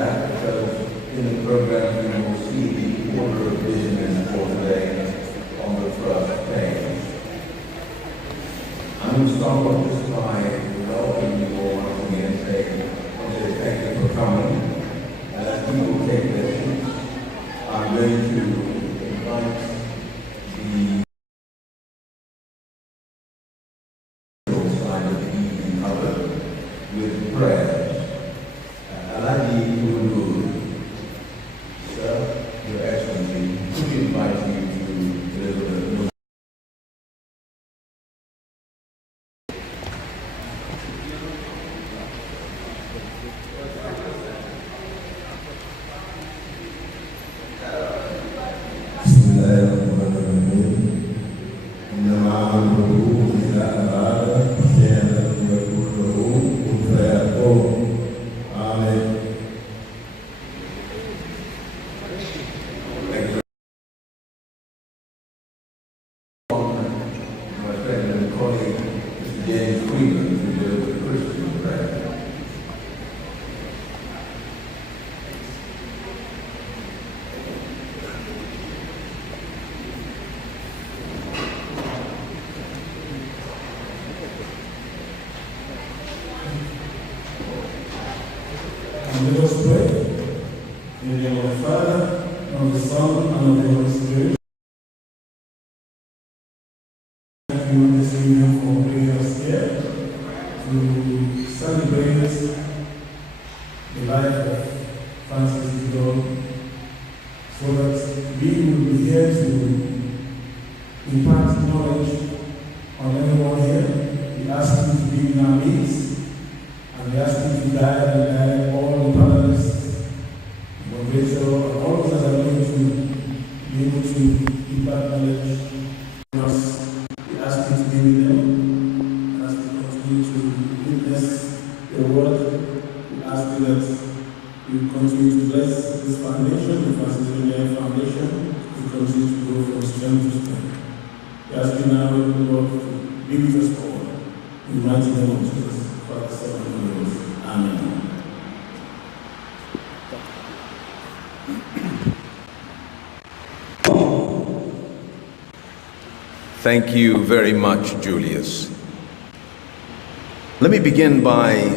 that because in the program you will see the order of business for today on the first page. I'm going to start off just by welcoming you all once again and say thank you for coming. People take their seats. I'm going to invite the side of the evening other with prayers. Allow you, sir, Your Excellency, to invite you to deliver the Let us pray. In the name of the Father, and of the Son, and of the Holy Spirit. Thank you this evening for bringing us here to celebrate the life of Francis Degaulle, so that we will be here to impart knowledge on everyone here. We ask you to be in our midst, and we ask you to guide all the panelists, Rachel, and all those that are going to be able to impart knowledge to us. We ask you to be with them, and as we continue to witness your word, we ask you that you continue to bless this foundation, the Francis Degaulle Njie Foundation, to continue to grow from strength to strength. We ask you now, Lord, to be with us all. In the mighty name of Jesus, Father, Son, and Holy Ghost. Amen. Thank you very much, Julius. Let me begin by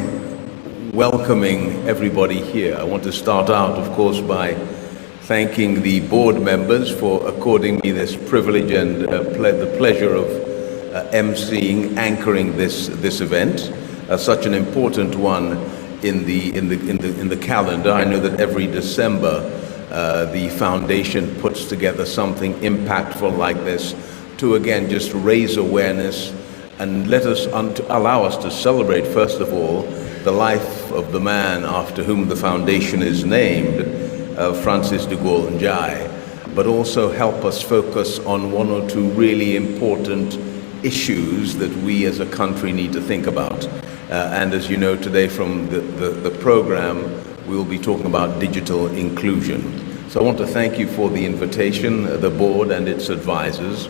welcoming everybody here. I want to start out, of course, by thanking the board members for according me this privilege and the pleasure of emceeing, anchoring this event, such an important one in the calendar. I know that every December the foundation puts together something impactful like this to again just raise awareness and allow us to celebrate, first of all, the life of the man after whom the foundation is named, Francis Degaulle Njie, but also help us focus on one or two really important issues that we as a country need to think about. And as you know today from the program, we will be talking about digital inclusion. So I want to thank you for the invitation, the board and its advisors.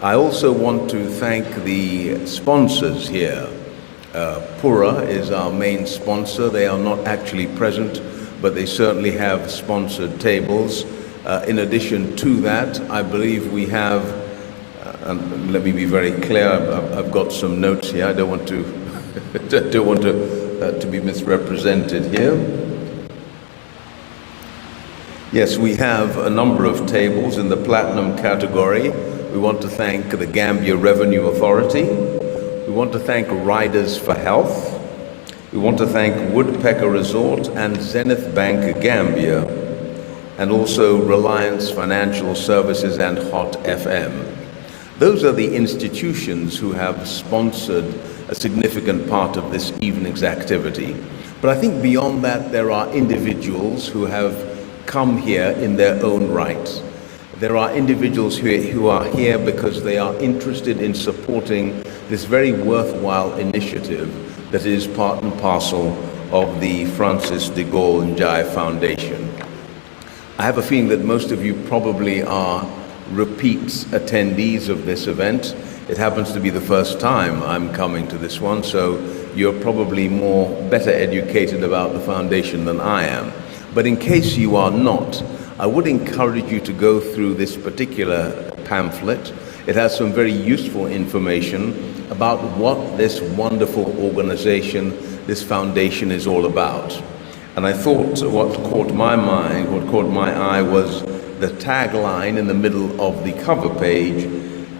I also want to thank the sponsors here. Pura is our main sponsor. They are not actually present, but they certainly have sponsored tables. In addition to that, I believe we have, and let me be very clear, I've got some notes here. I don't want to be misrepresented here. Yes, we have a number of tables in the platinum category. We want to thank the Gambia Revenue Authority. We want to thank Riders for Health. We want to thank Woodpecker Resort and Zenith Bank Gambia, and also Reliance Financial Services and Hot FM. Those are the institutions who have sponsored a significant part of this evening's activity. But I think beyond that, there are individuals who have come here in their own right. There are individuals who are here because they are interested in supporting this very worthwhile initiative that is part and parcel of the Francis Degaulle Njie Foundation. I have a feeling that most of you probably are repeat attendees of this event. It happens to be the first time I'm coming to this one, so you're probably better educated about the foundation than I am. But in case you are not, I would encourage you to go through this particular pamphlet. It has some very useful information about what this wonderful organization, this foundation is all about. And I thought what caught my mind, what caught my eye was the tagline in the middle of the cover page,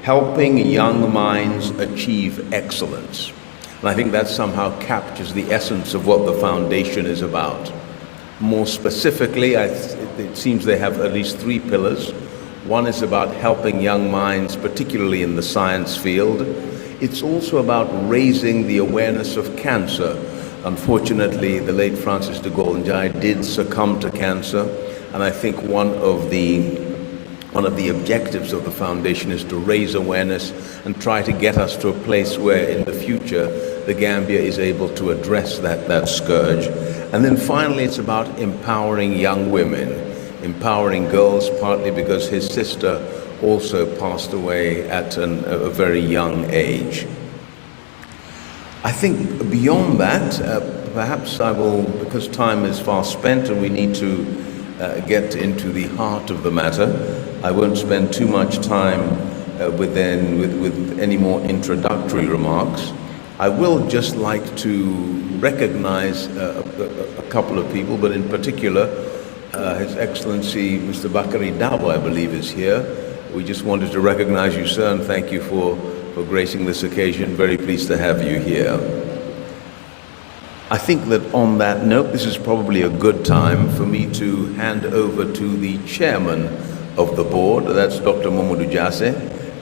helping young minds achieve excellence. And I think that somehow captures the essence of what the foundation is about. More specifically, it seems they have at least 3 pillars. One is about helping young minds, particularly in the science field. It's also about raising the awareness of cancer. Unfortunately, the late Francis Degaulle Njie did succumb to cancer, and I think one of the objectives of the foundation is to raise awareness and try to get us to a place where in the future the Gambia is able to address that scourge. And then finally, it's about empowering young women, empowering girls, partly because his sister also passed away at a very young age. I think beyond that, perhaps I will, because time is fast spent and we need to get into the heart of the matter, I won't spend too much time with any more introductory remarks. I will just like to recognize a couple of people, but in particular, His Excellency Mr. Bakari Dabo, I believe, is here. We just wanted to recognize you, sir, and thank you for gracing this occasion. Very pleased to have you here. I think that on that note, this is probably a good time for me to hand over to the chairman of the board, that's Dr. Mamadou Jase,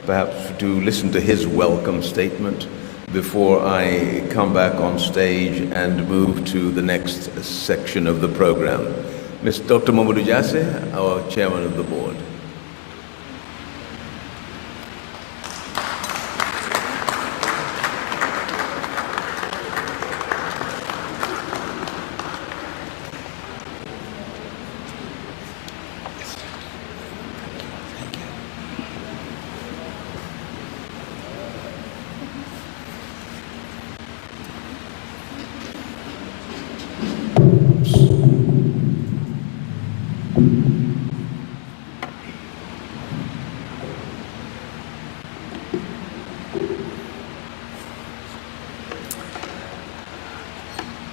perhaps to listen to his welcome statement before I come back on stage and move to the next section of the program. Dr. Mamadou Jase, our chairman of the board.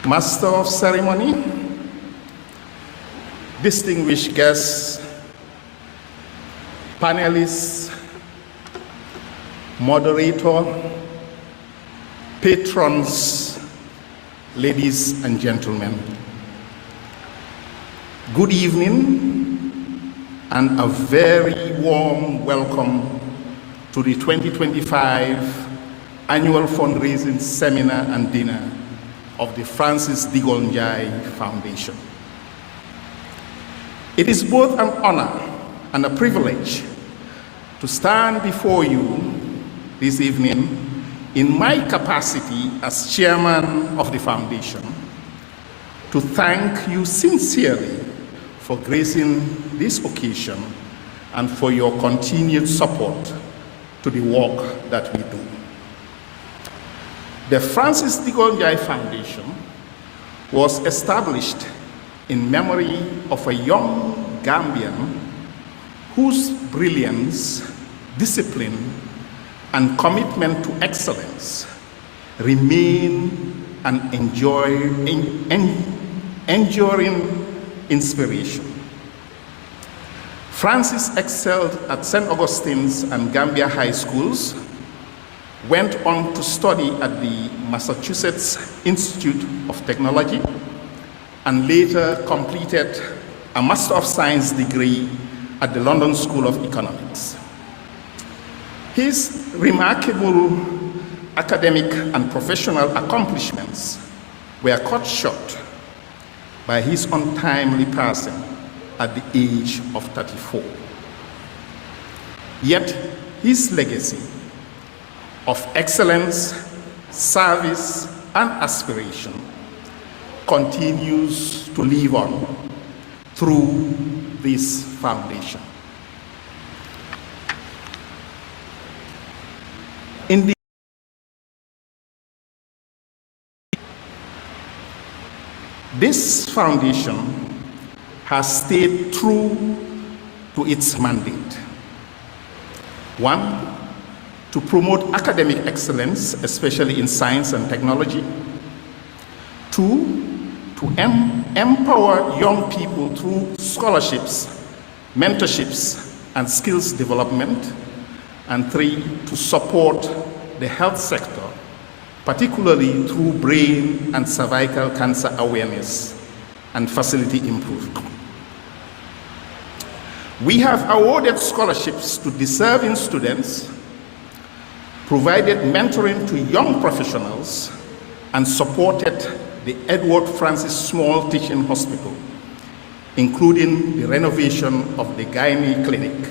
Master of Ceremony, distinguished guests, panelists, moderator, patrons, ladies and gentlemen, good evening and a very warm welcome to the 2025 Annual Fundraising Seminar and Dinner of the Francis Degaulle Njie Foundation. It is both an honor and a privilege to stand before you this evening in my capacity as chairman of the foundation to thank you sincerely for gracing this occasion and for your continued support to the work that we do. The Francis Degaulle Njie Foundation was established in memory of a young Gambian whose brilliance, discipline, and commitment to excellence remain an enduring inspiration. Francis excelled at St. Augustine's and Gambia High Schools, went on to study at the Massachusetts Institute of Technology, and later completed a Master of Science degree at the London School of Economics. His remarkable academic and professional accomplishments were cut short by his untimely passing at the age of 34. Yet his legacy of excellence, service, and aspiration continues to live on through this foundation. This foundation has stayed true to its mandate. One, to promote academic excellence, especially in science and technology. Two, to empower young people through scholarships, mentorships, and skills development. And three, to support the health sector, particularly through brain and cervical cancer awareness and facility improvement. We have awarded scholarships to deserving students, provided mentoring to young professionals, and supported the Edward Francis Small Teaching Hospital, including the renovation of the Gynae Clinic,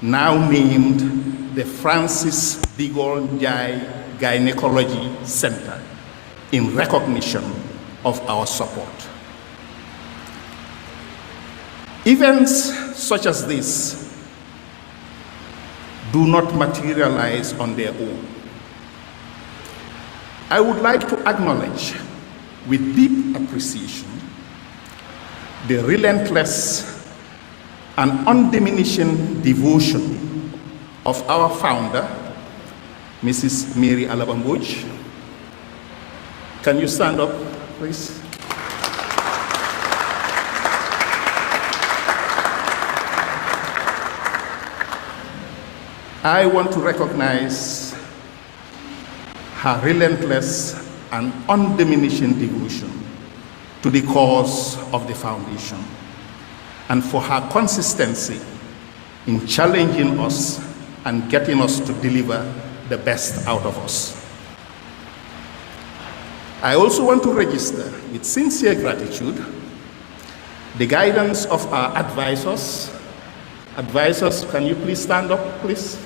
now named the Francis Degaulle Njie Gynecology Center, in recognition of our support. Events such as this do not materialize on their own. I would like to acknowledge with deep appreciation the relentless and undiminishing devotion of our founder, Mrs. Mary Alabamboj. Can you stand up, please? I want to recognize her relentless and undiminishing devotion to the cause of the foundation, and for her consistency in challenging us and getting us to deliver the best out of us. I also want to register with sincere gratitude the guidance of our advisors. Advisors, can you please stand up, please?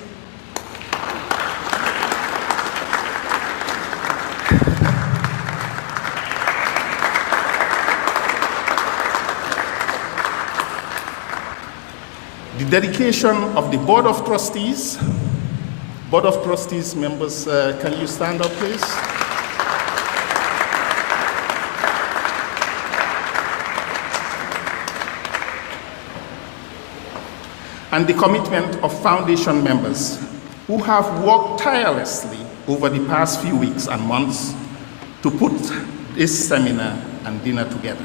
The dedication of the Board of Trustees. Board of Trustees members, can you stand up, please? And the commitment of foundation members who have worked tirelessly over the past few weeks and months to put this seminar and dinner together.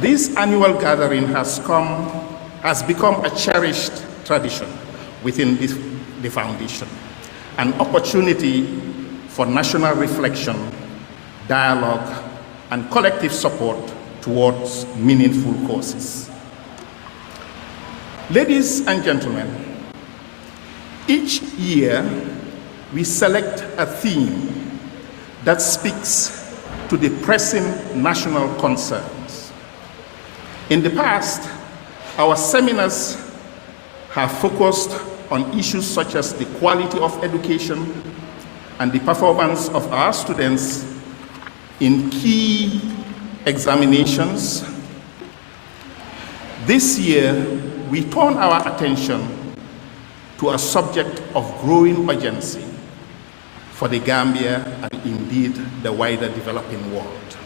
This annual gathering has become a cherished tradition within the foundation, an opportunity for national reflection, dialogue, and collective support towards meaningful causes. Ladies and gentlemen, each year we select a theme that speaks to the pressing national concerns. In the past, our seminars have focused on issues such as the quality of education and the performance of our students in key examinations. This year, we turn our attention to a subject of growing urgency for the Gambia and indeed the wider developing world.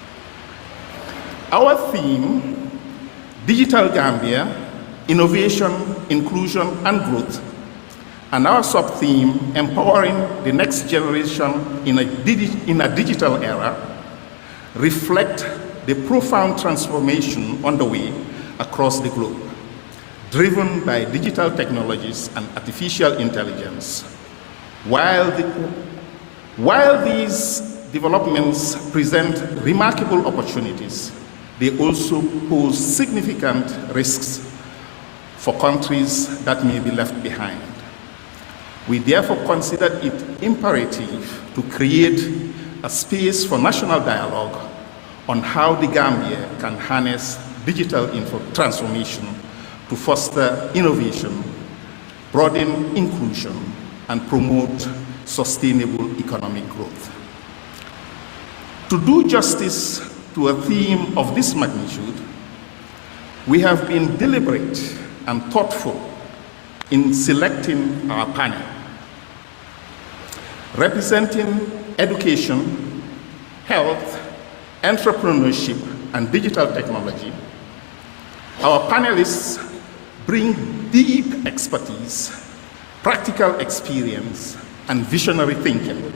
Our theme, Digital Gambia, Innovation, Inclusion, and Growth, and our sub-theme, Empowering the Next Generation in a Digital Era, reflect the profound transformation underway across the globe, driven by digital technologies and artificial intelligence. While these developments present remarkable opportunities, they also pose significant risks for countries that may be left behind. We therefore consider it imperative to create a space for national dialogue on how the Gambia can harness digital transformation to foster innovation, broaden inclusion, and promote sustainable economic growth. To do justice to a theme of this magnitude, we have been deliberate and thoughtful in selecting our panel. Representing education, health, entrepreneurship, and digital technology, our panelists bring deep expertise, practical experience, and visionary thinking.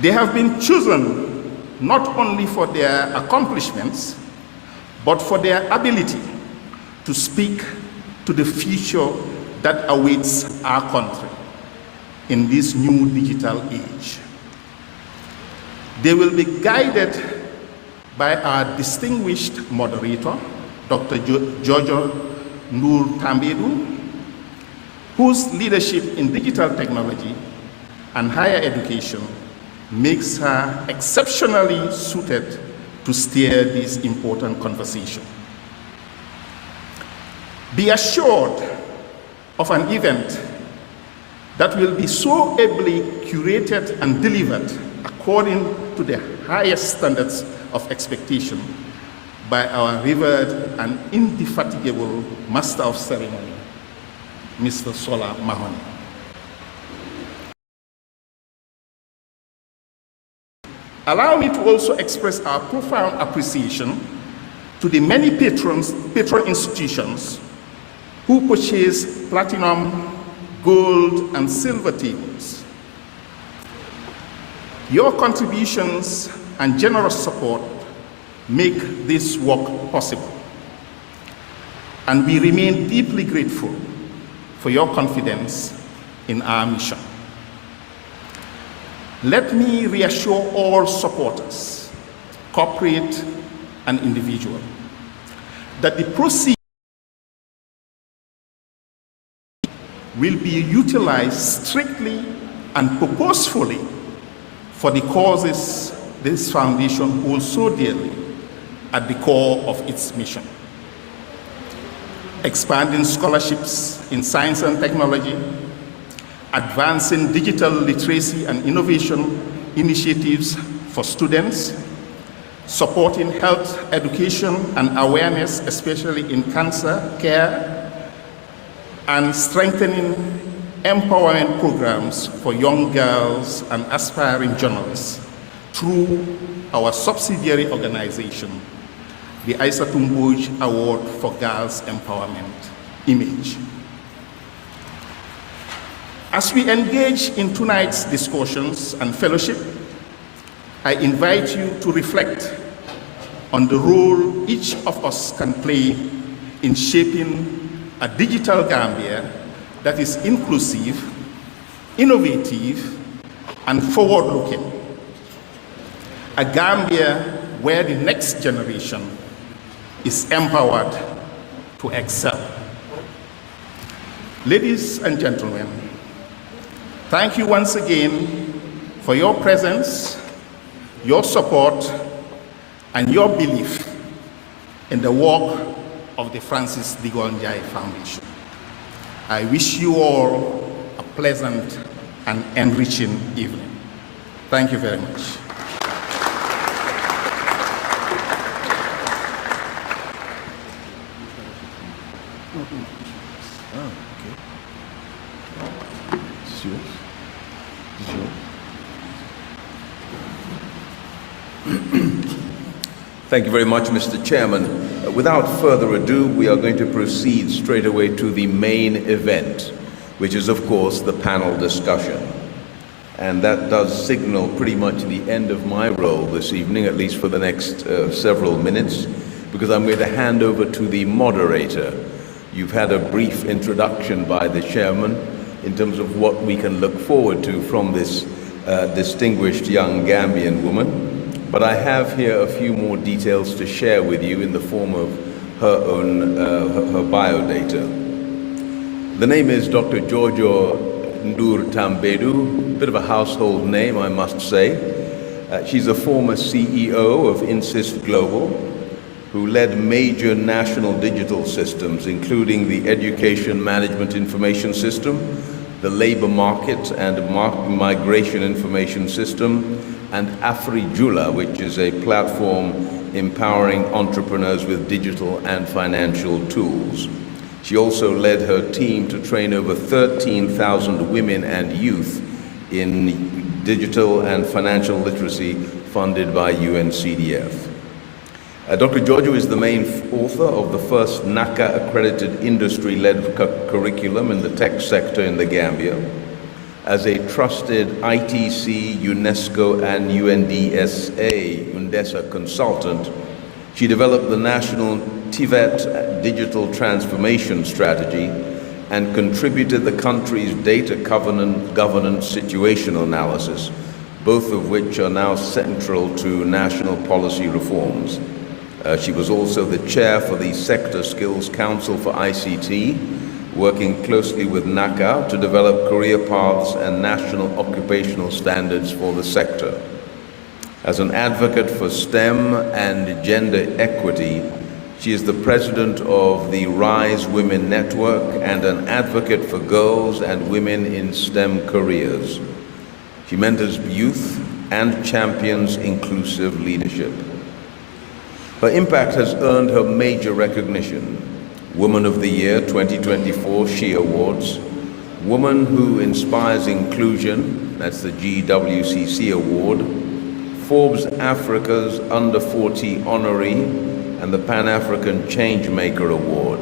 They have been chosen not only for their accomplishments, but for their ability to speak to the future that awaits our country in this new digital age. They will be guided by our distinguished moderator, Dr. Degaulle Njie Foundation, whose leadership in digital technology and higher education makes her exceptionally suited to steer this important conversation. Be assured of an event that will be so ably curated and delivered according to the highest standards of expectation by our revered and indefatigable Master of Ceremony, Mr. Sola Mahoney. Allow me to also express our profound appreciation to the many patron institutions who purchase platinum, gold, and silver tables. Your contributions and generous support make this work possible, and we remain deeply grateful for your confidence in our mission. Let me reassure all supporters, corporate and individual, that the proceeds will be utilized strictly and purposefully for the causes this foundation holds so dearly at the core of its mission. Expanding scholarships in science and technology, advancing digital literacy and innovation initiatives for students, supporting health education and awareness, especially in cancer care, and strengthening empowerment programs for young girls and aspiring journalists through our subsidiary organization, the Aissa Toumbouge Award for Girls Empowerment Image. As we engage in tonight's discussions and fellowship, I invite you to reflect on the role each of us can play in shaping a digital Gambia that is inclusive, innovative, and forward-looking. A Gambia where the next generation is empowered to excel. Ladies and gentlemen, thank you once again for your presence, your support, and your belief in the work of the Francis Degaulle Njie Foundation. I wish you all a pleasant and enriching evening. Thank you very much. Thank you very much, Mr. Chairman. Without further ado, we are going to proceed straight away to the main event, which is, of course, the panel discussion. And that does signal pretty much the end of my role this evening, at least for the next several minutes, because I'm going to hand over to the moderator. You've had a brief introduction by the chairman in terms of what we can look forward to from this distinguished young Gambian woman. But I have here a few more details to share with you in the form of her own her biodata. The name is Dr. Degaulle Njie Foundation, a bit of a household name, I must say. She's a former CEO of Insist Global, who led major national digital systems, including the Education Management Information System, the Labor Market and Migration Information System, and AfriJula, which is a platform empowering entrepreneurs with digital and financial tools. She also led her team to train over 13,000 women and youth in digital and financial literacy funded by UNCDF. Dr. Giorgio is the main author of the first NACA-accredited industry-led curriculum in the tech sector in the Gambia. As a trusted ITC, UNESCO, and UNDESA consultant, she developed the national TVET digital transformation strategy and contributed the country's data governance situational analysis, both of which are now central to national policy reforms. She was also the chair for the Sector Skills Council for ICT, working closely with NACA to develop career paths and national occupational standards for the sector. As an advocate for STEM and gender equity, she is the president of the Rise Women Network and an advocate for girls and women in STEM careers. She mentors youth and champions inclusive leadership. Her impact has earned her major recognition. Woman of the Year 2024 SHE Awards, Woman Who Inspires Inclusion, that's the GWCC Award, Forbes Africa's Under 40 Honoree, and the Pan-African Changemaker Award.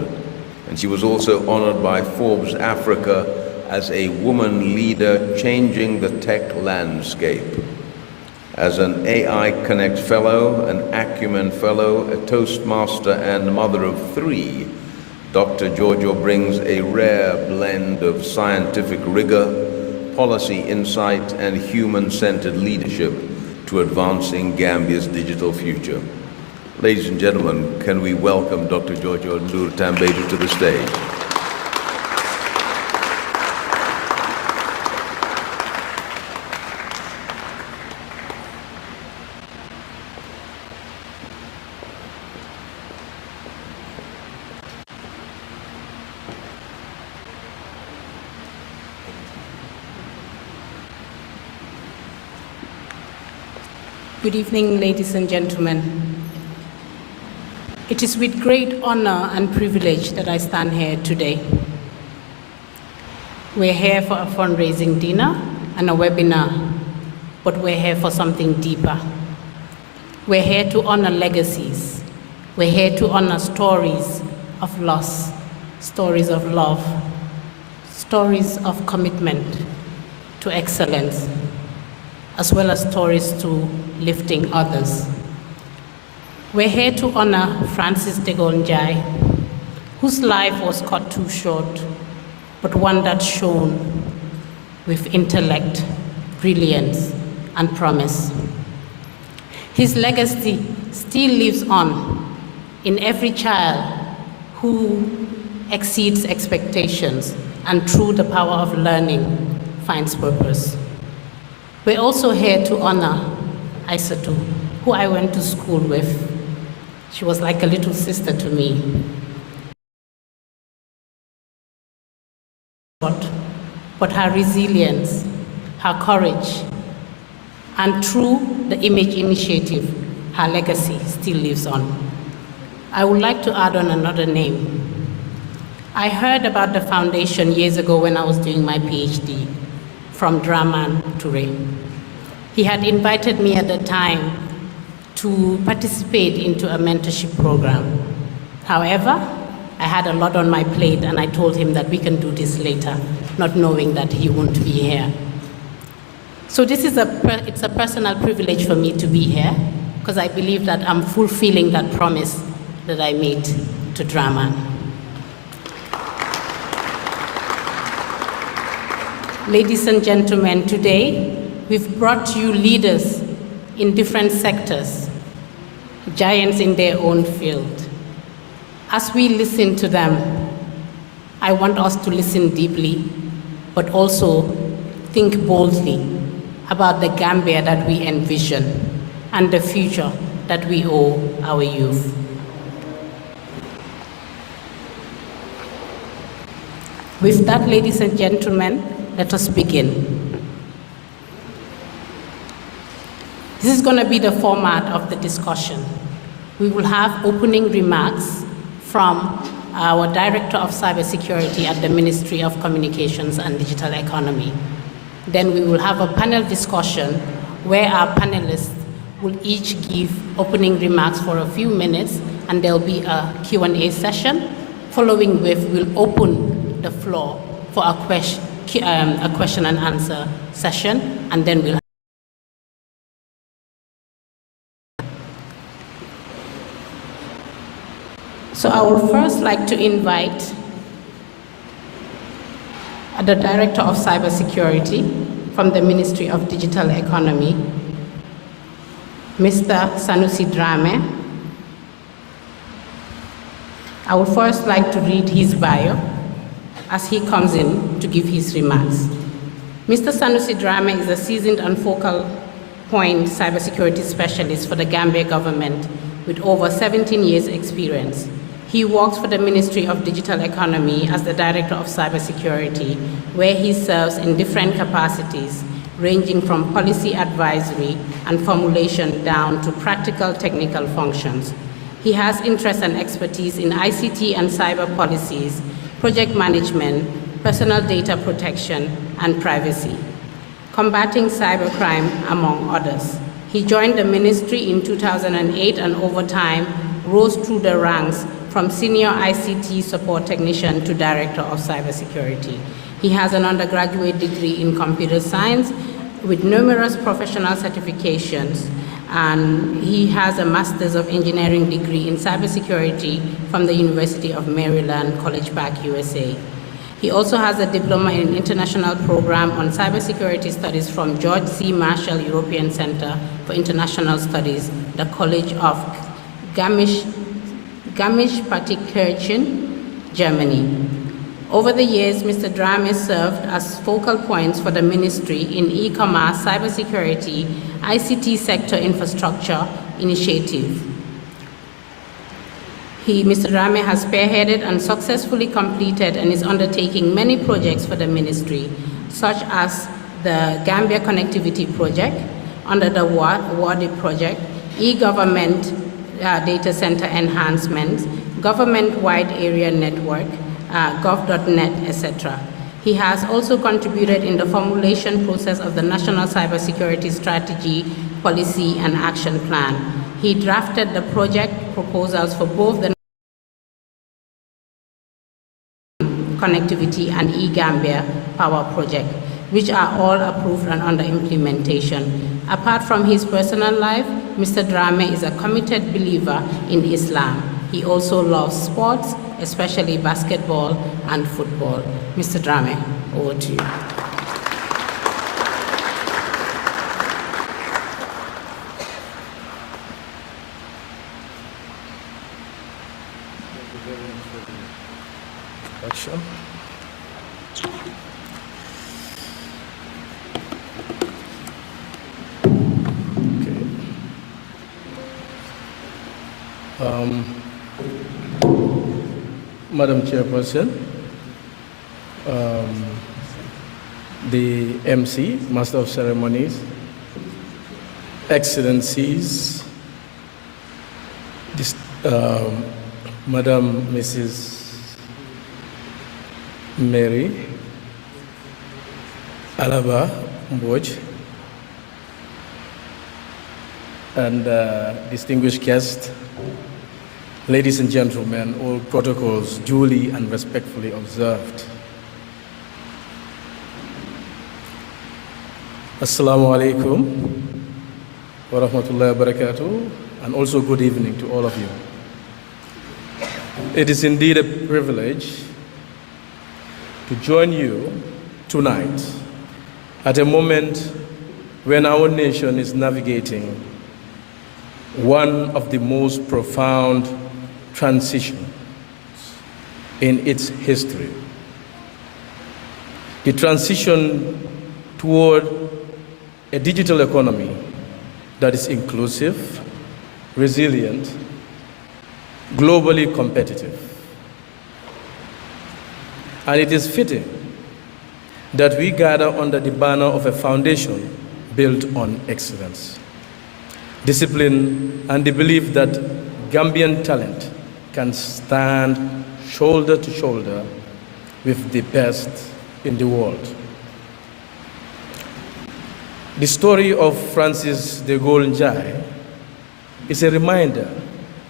And she was also honored by Forbes Africa as a woman leader changing the tech landscape. As an AI Connect Fellow, an Acumen Fellow, a Toastmaster, and mother of 3, Dr. Giorgio brings a rare blend of scientific rigor, policy insight, and human-centered leadership to advancing Gambia's digital future. Ladies and gentlemen, can we welcome Dr. Giorgio Njie Foundation to the stage? Good evening, ladies and gentlemen. It is with great honor and privilege that I stand here today. We're here for a fundraising dinner and a webinar, but we're here for something deeper. We're here to honor legacies. We're here to honor stories of loss, stories of love, stories of commitment to excellence, as well as stories to lifting others. We're here to honor Francis Degaulle Njie, whose life was cut too short, but one that shone with intellect, brilliance, and promise. His legacy still lives on in every child who exceeds expectations and through the power of learning finds purpose. We're also here to honor Aissatou, who I went to school with. She was like a little sister to me. But her resilience, her courage, and through the Image Initiative, her legacy still lives on. I would like to add on another name. I heard about the foundation years ago when I was doing my PhD from Draman Touré. He had invited me at the time to participate into a mentorship program. However, I had a lot on my plate and I told him that we can do this later, not knowing that he won't be here. So this is it's a personal privilege for me to be here because I believe that I'm fulfilling that promise that I made to Draman. Ladies and gentlemen, today we've brought you leaders in different sectors, giants in their own field. As we listen to them, I want us to listen deeply, but also think boldly about the Gambia that we envision and the future that we owe our youth. With that, ladies and gentlemen, let us begin. This is going to be the format of the discussion. We will have opening remarks from our Director of Cybersecurity at the Ministry of Communications and Digital Economy. Then we will have a panel discussion where our panelists will each give opening remarks for a few minutes, and there'll be a Q&A session, following which we'll open the floor for a question and answer session, and then we'll So I would first like to invite the Director of Cybersecurity from the Ministry of Digital Economy, Mr. Sanusi Dramé. I would first like to read his bio as he comes in to give his remarks. Mr. Sanusi Dramé is a seasoned and focal point cybersecurity specialist for the Gambia government with over 17 years experience. He works for the Ministry of Digital Economy as the Director of Cybersecurity, where he serves in different capacities, ranging from policy advisory and formulation down to practical technical functions. He has interest and expertise in ICT and cyber policies, project management, personal data protection, and privacy, combating cybercrime, among others. He joined the ministry in 2008 and over time rose through the ranks from senior ICT support technician to director of cybersecurity. He has an undergraduate degree in computer science with numerous professional certifications, and he has a master's of engineering degree in cybersecurity from the University of Maryland, College Park, USA. He also has a diploma in international program on cybersecurity studies from George C. Marshall European Center for International Studies, the College of Garmisch-Partenkirchen, Germany. Over the years, Mr. Dramé served as focal points for the ministry in e-commerce, cybersecurity, ICT sector infrastructure initiative. Mr. Dramé has spearheaded and successfully completed and is undertaking many projects for the ministry, such as the Gambia Connectivity Project, under the WADI project, e-government data center enhancements, government-wide area network, gov.net, etc. He has also contributed in the formulation process of the National Cybersecurity Strategy, Policy, and Action Plan. He drafted the project proposals for both the Connectivity and eGambia Power Project, which are all approved and under implementation. Apart from his personal life, Mr. Dramé is a committed believer in Islam. He also loves sports, especially basketball and football. Mr. Dramé, over to you. Action. Madam Chairperson, the MC, Master of Ceremonies, Excellencies, Madam Mrs. Mary Alaba Mboj, and distinguished guests, ladies and gentlemen, all protocols duly and respectfully observed. Assalamu alaikum wa rahmatullahi wa barakatuh, and also good evening to all of you. It is indeed a privilege to join you tonight at a moment when our nation is navigating one of the most profound transitions in its history. The transition toward a digital economy that is inclusive, resilient, globally competitive. And it is fitting that we gather under the banner of a foundation built on excellence, discipline, and the belief that Gambian talent can stand shoulder to shoulder with the best in the world. The story of Francis Degaulle Njie is a reminder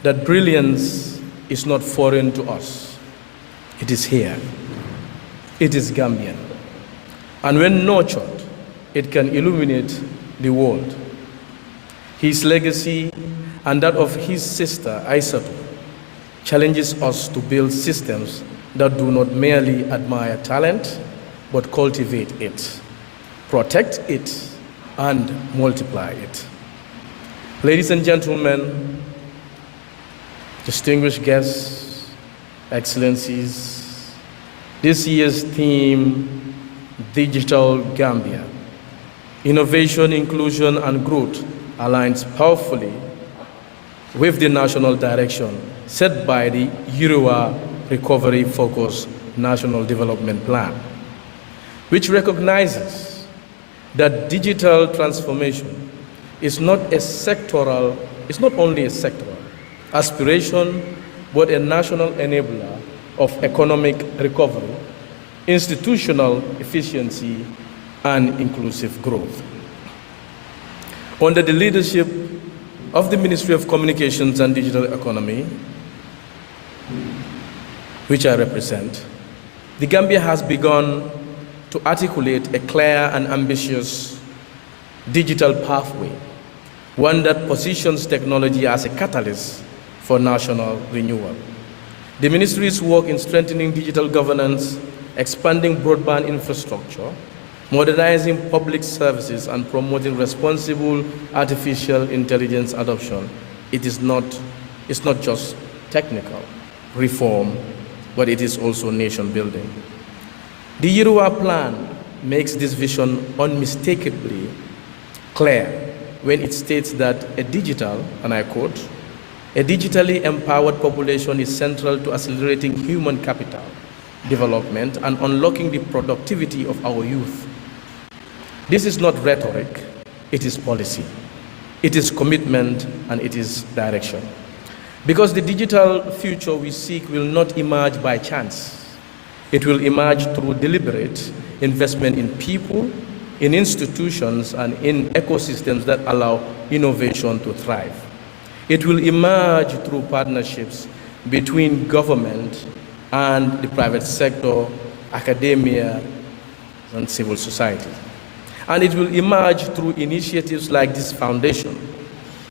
that brilliance is not foreign to us. It is here. It is Gambian. And when nurtured, it can illuminate the world. His legacy and that of his sister, Aissatou, challenges us to build systems that do not merely admire talent, but cultivate it, protect it, and multiply it. Ladies and gentlemen, distinguished guests, excellencies, this year's theme, Digital Gambia, innovation, inclusion, and growth aligns powerfully with the national direction set by the Yoruba Recovery Focused National Development Plan, which recognizes that digital transformation is not only a sectoral aspiration, but a national enabler of economic recovery, institutional efficiency, and inclusive growth. Under the leadership of the Ministry of Communications and Digital Economy, which I represent, the Gambia has begun to articulate a clear and ambitious digital pathway, one that positions technology as a catalyst for national renewal. The ministry's work in strengthening digital governance, expanding broadband infrastructure, modernizing public services, and promoting responsible artificial intelligence adoption, it's not just technical reform, but it is also nation building. The Yoruba plan makes this vision unmistakably clear when it states that a digital, and I quote, a digitally empowered population is central to accelerating human capital development and unlocking the productivity of our youth. This is not rhetoric, it is policy. It is commitment and it is direction. Because the digital future we seek will not emerge by chance. It will emerge through deliberate investment in people, in institutions, and in ecosystems that allow innovation to thrive. It will emerge through partnerships between government and the private sector, academia, and civil society. And it will emerge through initiatives like this foundation,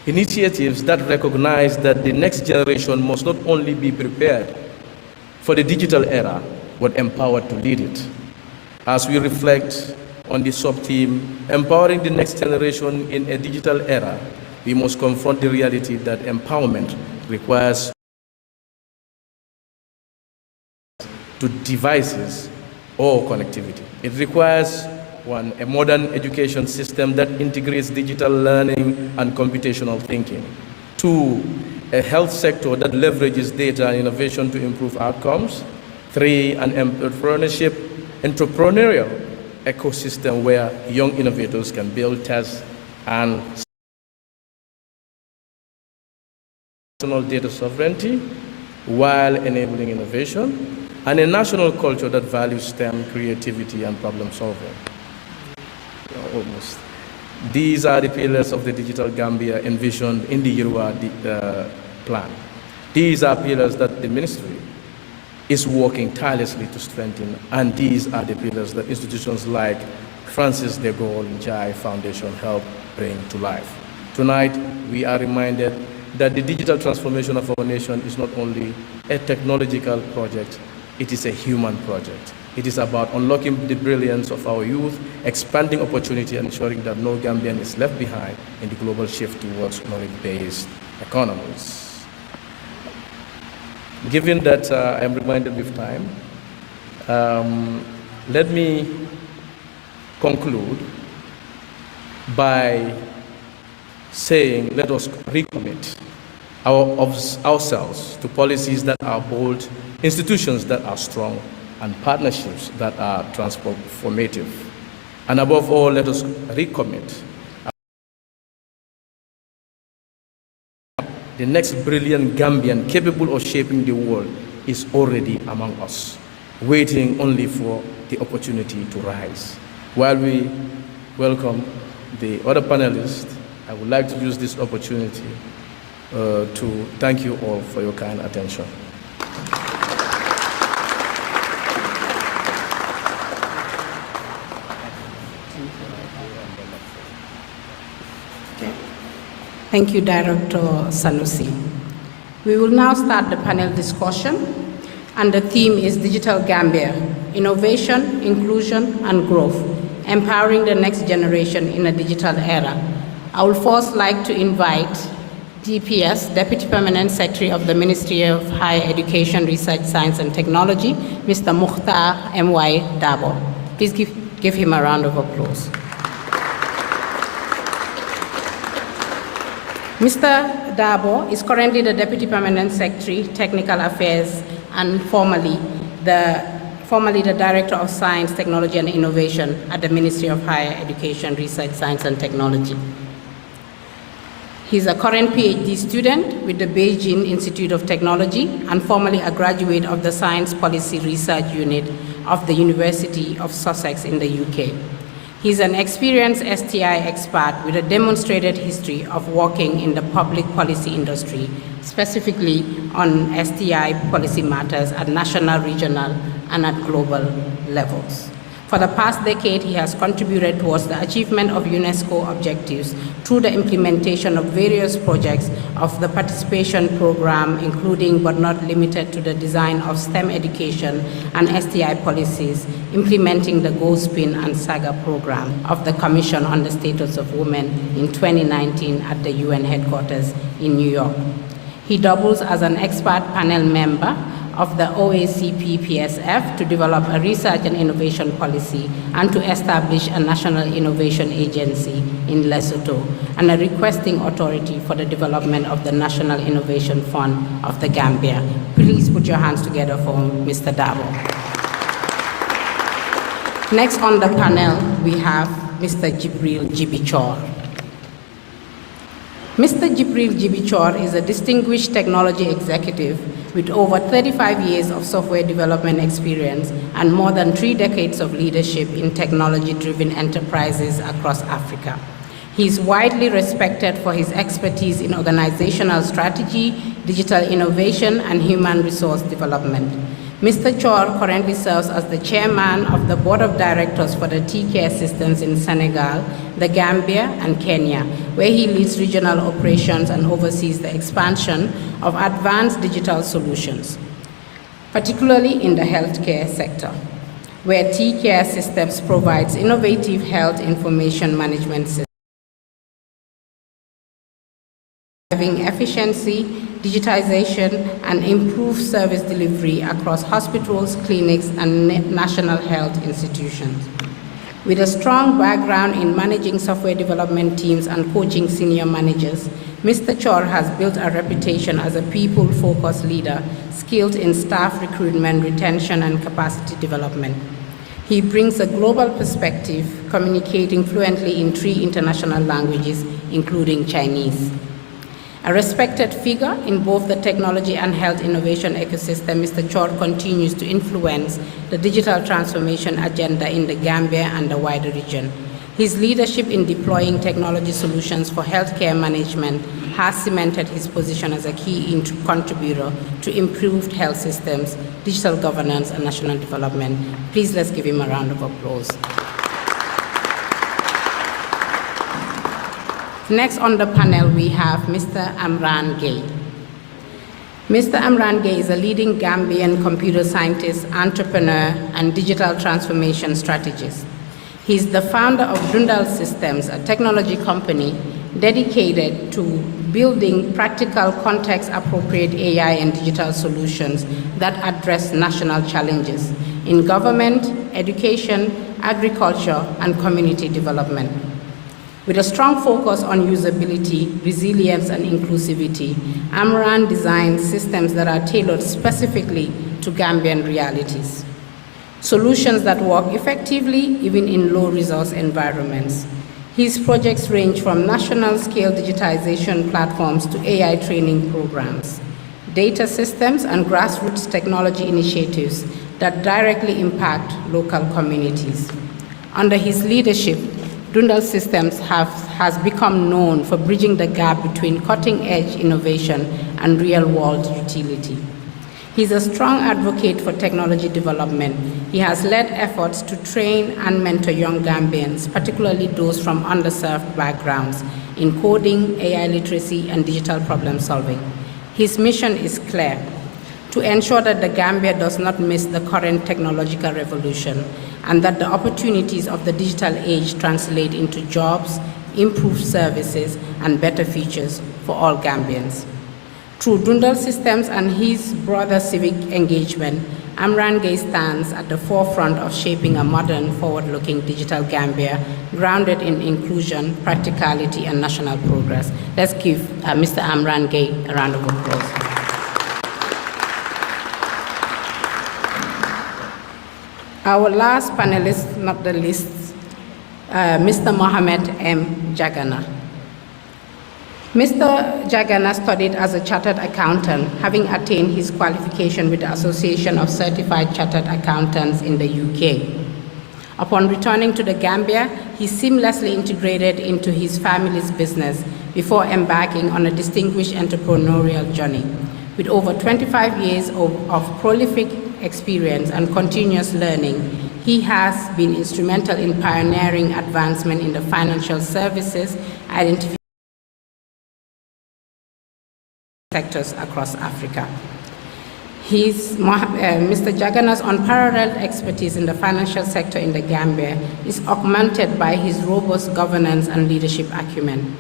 initiatives that recognize that the next generation must not only be prepared for the digital era, but empowered to lead it. As we reflect on the sub-theme, empowering the next generation in a digital era, we must confront the reality that empowerment requires to devices or connectivity. It requires, one, a modern education system that integrates digital learning and computational thinking. Two, a health sector that leverages data and innovation to improve outcomes. Three, an entrepreneurial ecosystem where young innovators can build, test, and national data sovereignty while enabling innovation, and a national culture that values STEM, creativity, and problem solving. Almost. These are the pillars of the Digital Gambia envisioned in the Yoruba plan. These are pillars that the ministry is working tirelessly to strengthen, and these are the pillars that institutions like Francis Degaulle Njie Foundation help bring to life. Tonight, we are reminded that the digital transformation of our nation is not only a technological project, it is a human project. It is about unlocking the brilliance of our youth, expanding opportunity, and ensuring that no Gambian is left behind in the global shift towards knowledge-based economies. Given that I am reminded with time, let me conclude by saying, let us recommit ourselves to policies that are bold, institutions that are strong, and partnerships that are transformative. And above all, let us recommit the next brilliant Gambian capable of shaping the world is already among us, waiting only for the opportunity to rise. While we welcome the other panelists, I would like to use this opportunity to thank you all for your kind attention. Thank you, Director Sanusi. We will now start the panel discussion, and the theme is Digital Gambia: Innovation, Inclusion, and Growth, Empowering the Next Generation in a Digital Era. I would first like to invite DPS, Deputy Permanent Secretary of the Ministry of Higher Education, Research, Science, and Technology, Mr. Mukhtar M.Y. Dabo. Please give him a round of applause. Mr. Dabo is currently the Deputy Permanent Secretary, Technical Affairs, and formerly the Director of Science, Technology, and Innovation at the Ministry of Higher Education, Research, Science, and Technology. He's a current PhD student with the Beijing Institute of Technology and formerly a graduate of the Science Policy Research Unit of the University of Sussex in the UK. He's an experienced STI expert with a demonstrated history of working in the public policy industry, specifically on STI policy matters at national, regional, and at global levels. For the past decade, he has contributed towards the achievement of UNESCO objectives through the implementation of various projects of the participation program, including but not limited to the design of STEM education and STI policies, implementing the Go Spin and Saga program of the Commission on the Status of Women in 2019 at the UN headquarters in New York. He doubles as an expert panel member of the OACP-PSF to develop a research and innovation policy and to establish a national innovation agency in Lesotho and a requesting authority for the development of the National Innovation Fund of the Gambia. Please put your hands together for Mr. Dabo. Next on the panel, we have Mr. Jibril Jibichor. Mr. Jibril Jibichor is a distinguished technology executive with over 35 years of software development experience and more than 3 decades of leadership in technology-driven enterprises across Africa. He is widely respected for his expertise in organizational strategy, digital innovation, and human resource development. Mr. Chor currently serves as the chairman of the board of directors for the T-Care systems in Senegal, the Gambia, and Kenya, where he leads regional operations and oversees the expansion of advanced digital solutions, particularly in the healthcare sector, where T-Care systems provides innovative health information management systems, driving efficiency, digitization, and improved service delivery across hospitals, clinics, and national health institutions. With a strong background in managing software development teams and coaching senior managers, Mr. Chor has built a reputation as a people-focused leader, skilled in staff recruitment, retention, and capacity development. He brings a global perspective, communicating fluently in 3 international languages, including Chinese. A respected figure in both the technology and health innovation ecosystem, Mr. Chor continues to influence the digital transformation agenda in the Gambia and the wider region. His leadership in deploying technology solutions for healthcare management has cemented his position as a key contributor to improved health systems, digital governance, and national development. Please let's give him a round of applause. Next on the panel, we have Mr. Amran Gaye. Mr. Amran Gaye is a leading Gambian computer scientist, entrepreneur, and digital transformation strategist. He is the founder of Dundal Systems, a technology company dedicated to building practical, context-appropriate AI and digital solutions that address national challenges in government, education, agriculture, and community development. With a strong focus on usability, resilience, and inclusivity, Amran designs systems that are tailored specifically to Gambian realities. Solutions that work effectively even in low-resource environments. His projects range from national-scale digitization platforms to AI training programs, data systems, and grassroots technology initiatives that directly impact local communities. Under his leadership, Dundal Systems has become known for bridging the gap between cutting-edge innovation and real-world utility. He's a strong advocate for technology development. He has led efforts to train and mentor young Gambians, particularly those from underserved backgrounds, in coding, AI literacy, and digital problem solving. His mission is clear: to ensure that the Gambia does not miss the current technological revolution and that the opportunities of the digital age translate into jobs, improved services, and better futures for all Gambians. Through Dundal Systems and his broader civic engagement, Amran Njie stands at the forefront of shaping a modern, forward-looking digital Gambia grounded in inclusion, practicality, and national progress. Let's give Mr. Amran Njie a round of applause. Our last panelist, not the least, Mr. Mohamed M. Jagana. Mr. Jagana studied as a chartered accountant, having attained his qualification with the Association of Certified Chartered Accountants in the UK. Upon returning to the Gambia, he seamlessly integrated into his family's business before embarking on a distinguished entrepreneurial journey. With over 25 years of prolific experience and continuous learning, he has been instrumental in pioneering advancement in the financial services, identification sectors across Africa. Mr. Jagana's unparalleled expertise in the financial sector in the Gambia is augmented by his robust governance and leadership acumen.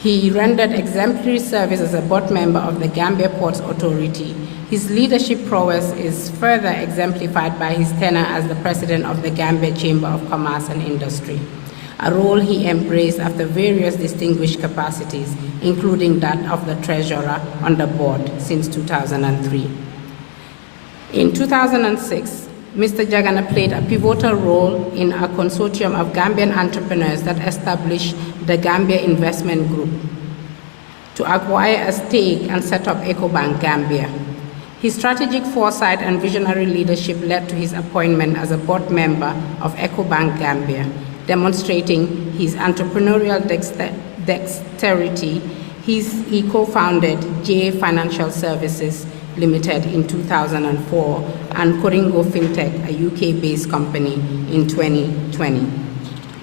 He rendered exemplary service as a board member of the Gambia Ports Authority. His leadership prowess is further exemplified by his tenure as the president of the Gambia Chamber of Commerce and Industry, a role he embraced after various distinguished capacities, including that of the treasurer on the board since 2003. In 2006, Mr. Jagana played a pivotal role in a consortium of Gambian entrepreneurs that established the Gambia Investment Group to acquire a stake and set up EcoBank Gambia. His strategic foresight and visionary leadership led to his appointment as a board member of EcoBank Gambia, demonstrating his entrepreneurial dexterity. He co-founded Njie Financial Services Limited in 2004 and Koringo Fintech, a UK-based company, in 2020.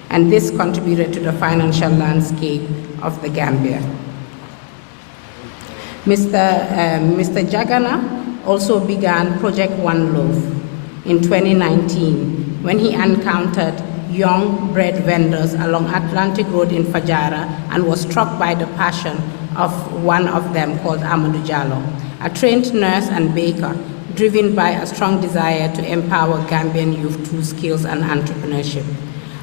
And this contributed to the financial landscape of the Gambia. Mr. Jagana also began Project One Loaf in 2019 when he encountered young bread vendors along Atlantic Road in Fajara and was struck by the passion of one of them called Amadou Jallo, a trained nurse and baker driven by a strong desire to empower Gambian youth through skills and entrepreneurship.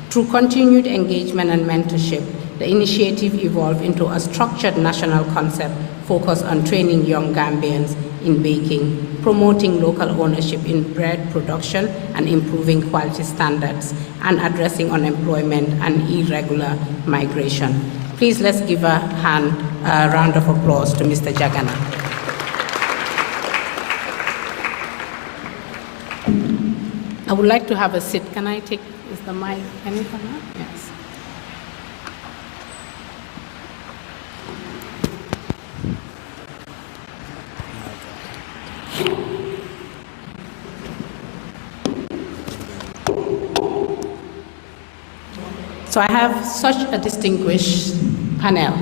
Through continued engagement and mentorship, the initiative evolved into a structured national concept focused on training young Gambians in baking, promoting local ownership in bread production and improving quality standards, and addressing unemployment and irregular migration. Please let's give a round of applause to Mr. Jagana. I would like to have a seat. Can I take, is the mic, can you come up? Yes. So I have such a distinguished panel.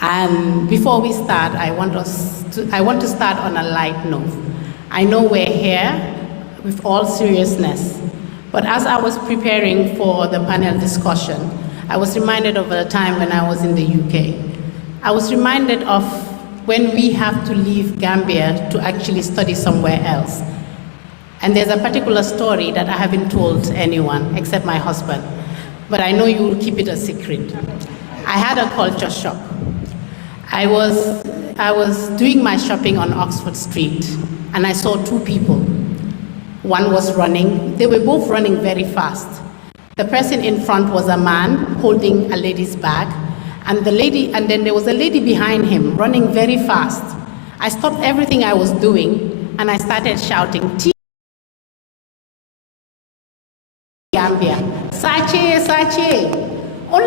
And before we start, I want to start on a light note. I know we're here with all seriousness, but as I was preparing for the panel discussion, I was reminded of a time when I was in the UK. I was reminded of when we have to leave Gambia to actually study somewhere else. And there's a particular story that I haven't told anyone except my husband, but I know you will keep it a secret. I had a culture shock. I was doing my shopping on Oxford Street, and I saw two people. One was running. They were both running very fast. The person in front was a man holding a lady's bag, and then there was a lady behind him running very fast. I stopped everything I was doing, and I started shouting, Gambia, Sache,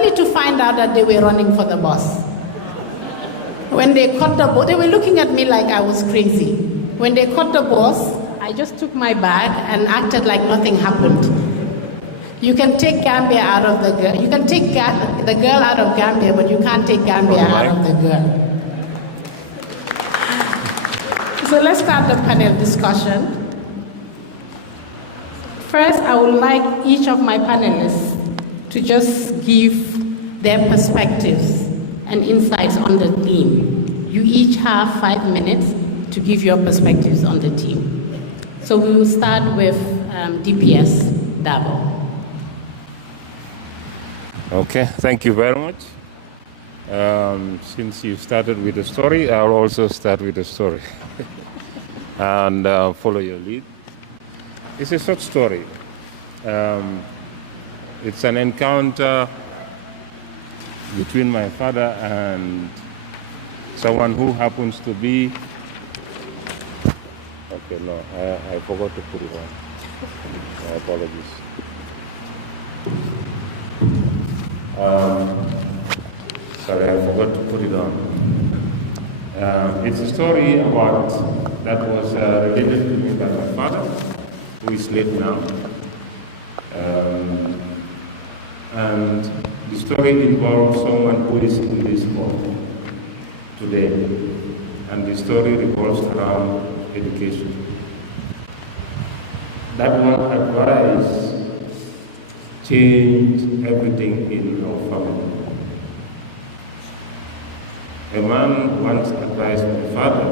only to find out that they were running for the bus. When they caught the bus, they were looking at me like I was crazy. When they caught the bus, I just took my bag and acted like nothing happened. You can take Gambia out of the girl. You can take the girl out of Gambia, but you can't take Gambia out of the girl. So let's start the panel discussion. First, I would like each of my panelists to just give their perspectives and insights on the theme. You each have 5 minutes to give your perspectives on the theme. So we will start with DPS, Dabo. Okay, thank you very much. Since you started with a story, I'll also start with a story and follow your lead. It's a short story. It's an encounter between my father and someone who happens to be... Okay, no, I forgot to put it on. My apologies. Sorry, I forgot to put it on. It's a story about that was related to me by my father, who is late now. And the story involves someone who is in this hall today. And the story revolves around education. That one advice changed everything in our family. A man once advised my father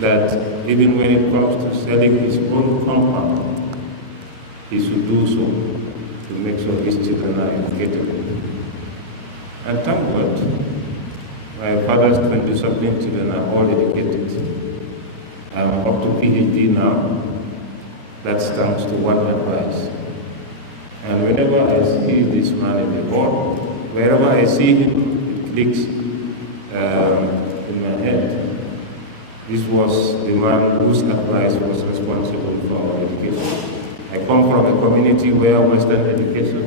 that even when it comes to selling his own compound, he should do so to make sure his children are educated. And thank God, my father's 20-something children are all educated. I'm up to PhD now. That's thanks to one advice. And whenever I see this man in the hall, wherever I see him, it clicks in my head. This was the man whose advice was responsible for our education. I come from a community where Western education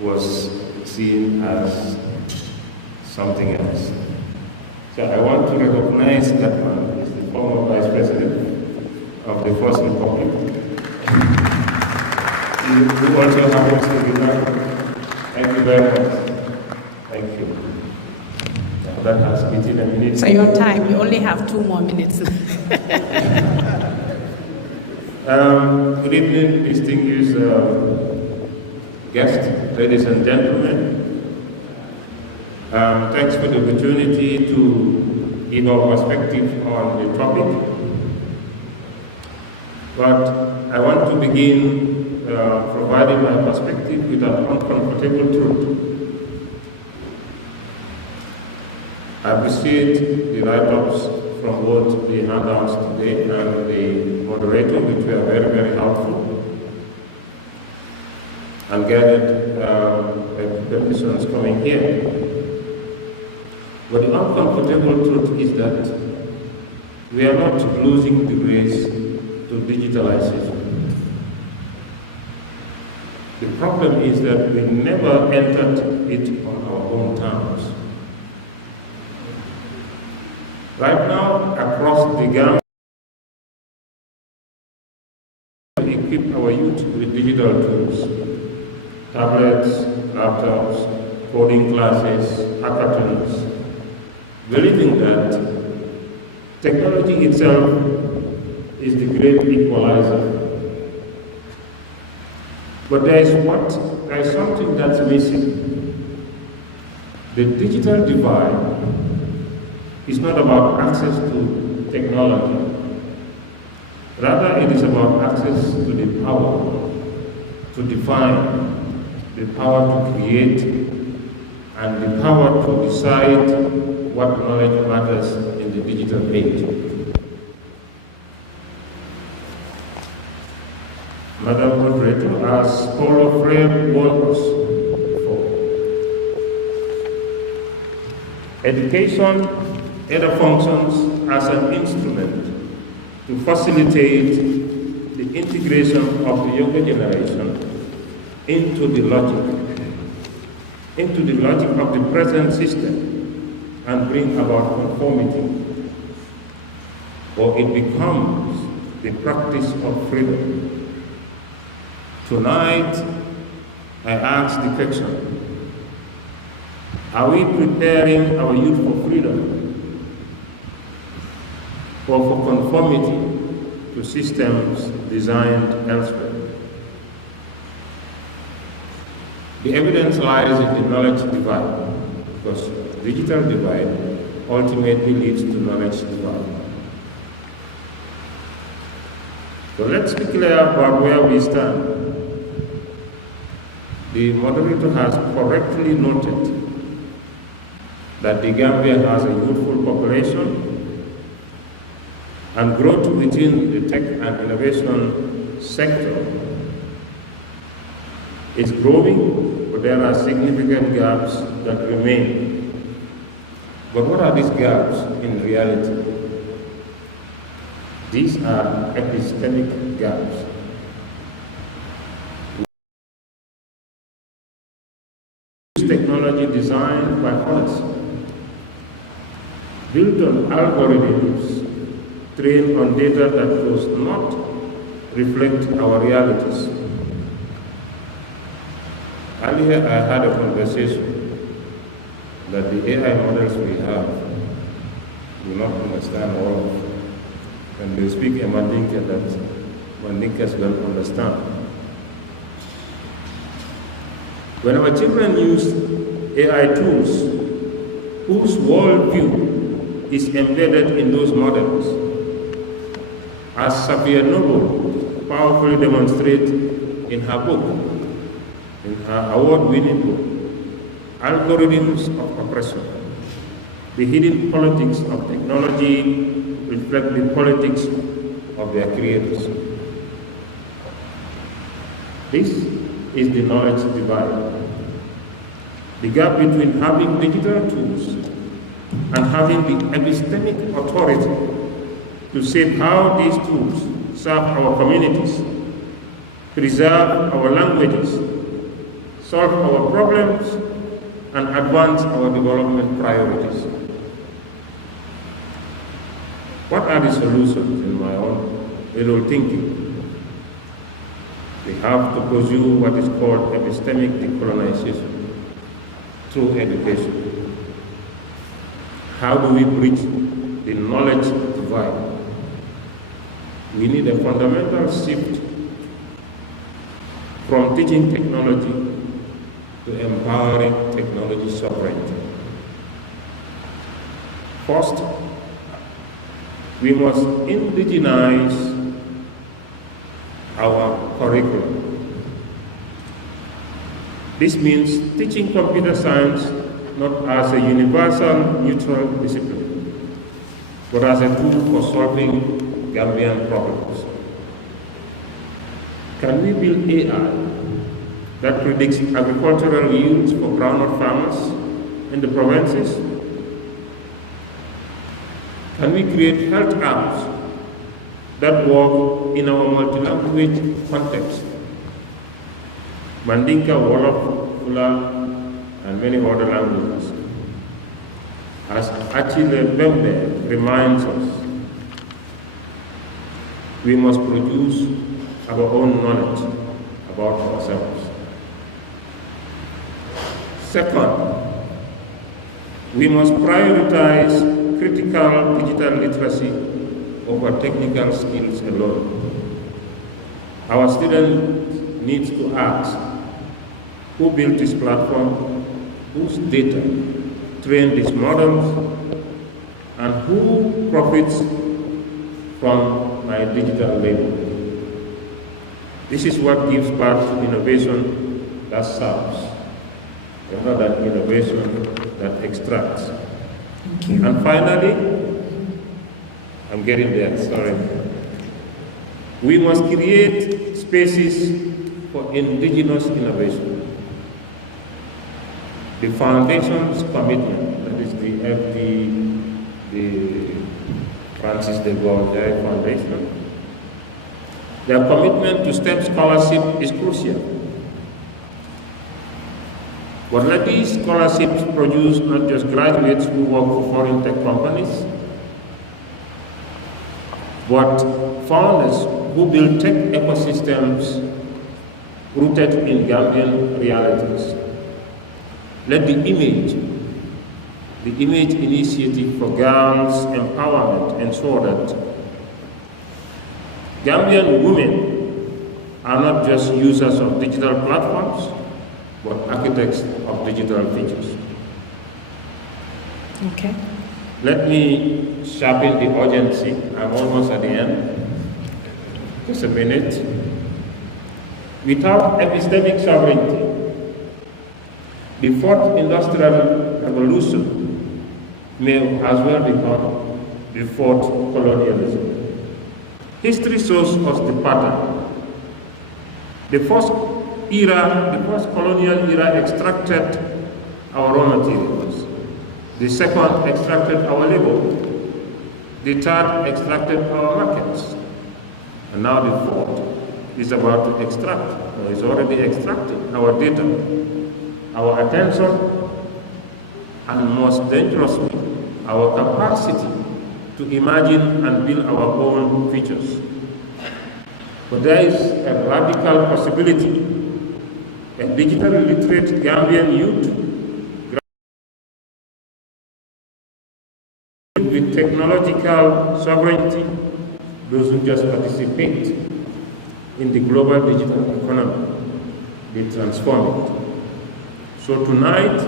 was seen as something else. So I want to recognize that man as the former Vice President of the First Republic, who also happens to be now. Thank you very much. Thank you. That has 18 minutes. So your time, you only have 2 more minutes. Good evening, distinguished guests, ladies and gentlemen. Thanks for the opportunity to give our perspective on the topic. But I want to begin providing my perspective with an uncomfortable truth. I appreciate the write-ups from both the handouts today and the moderator, which were very, very helpful, and gathered petitions coming here. But the uncomfortable truth is that we are not losing the race to digitalization. The problem is that we never entered it on our own terms. Right now, across the Gambia, we equip our youth with digital tools, tablets, laptops, coding classes, hackathons, believing that technology itself is the great equalizer. But there is something that's missing. The digital divide is not about access to technology. Rather, it is about access to the power to define, the power to create, and the power to decide what knowledge matters in the digital age. Madam Moderator, as Paulo Freire warned us before, education either functions as an instrument to facilitate the integration of the younger generation into the logic into the logic of the present system and bring about conformity, or it becomes the practice of freedom. Tonight, I ask the question, are we preparing our youth for freedom or for conformity to systems designed elsewhere? The evidence lies in the knowledge divide, because digital divide ultimately leads to knowledge divide. So let's be clear about where we stand. The moderator has correctly noted that the Gambia has a youthful population and growth within the tech and innovation sector is growing, but there are significant gaps that remain. But what are these gaps in reality? These are epistemic gaps. Technology designed by us, built on algorithms, trained on data that does not reflect our realities. Earlier, I had a conversation that the AI models we have do not understand all of, and they speak a Mandinka that Mandinkas don't understand. When our children use AI tools, whose worldview is embedded in those models, as Safiya Noble powerfully demonstrates in her book, in her award-winning book, Algorithms of Oppression, the hidden politics of technology reflect the politics of their creators. This is the knowledge divide. The gap between having digital tools and having the epistemic authority to shape how these tools serve our communities, preserve our languages, solve our problems, and advance our development priorities. What are the solutions in my own little thinking? We have to pursue what is called epistemic decolonization through education. How do we bridge the knowledge divide? We need a fundamental shift from teaching technology to empowering technology sovereignty. First, we must indigenize our curriculum. This means teaching computer science not as a universal neutral discipline, but as a tool for solving Gambian problems. Can we build AI that predicts agricultural yields for groundnut farmers in the provinces? Can we create health apps that work in our multi-language context? Mandinka, Wolof, Fula, and many other languages. As Achille Bembe reminds us, we must produce our own knowledge about ourselves. Second, we must prioritize critical digital literacy over technical skills alone. Our students need to ask, who built this platform, whose data trained these models, and who profits from my digital labor? This is what gives birth to innovation that serves, and not that innovation that extracts. Thank you. And finally, I'm getting there, sorry. We must create spaces for indigenous innovation. The Foundation's commitment, that is the Francis Degaulle Njie Foundation, their commitment to STEM scholarship is crucial. But let these scholarships produce not just graduates who work for foreign tech companies, but founders who build tech ecosystems rooted in Gambian realities. Let the image initiative for girls' empowerment ensure that Gambian women are not just users of digital platforms, but architects of digital features. Okay. Let me sharpen the urgency. I'm almost at the end. Just a minute. Without epistemic sovereignty, the fourth industrial revolution may as well become the fourth colonialism. History shows us the pattern. The first colonial era extracted our raw materials. The second extracted our labor. The third extracted our markets. And now the fourth is about to extract, or is already extracting our data, our attention, and most dangerously, our capacity to imagine and build our own futures. But there is a radical possibility. A digitally literate Gambian youth with technological sovereignty doesn't just participate in the global digital economy, they transform it. So tonight,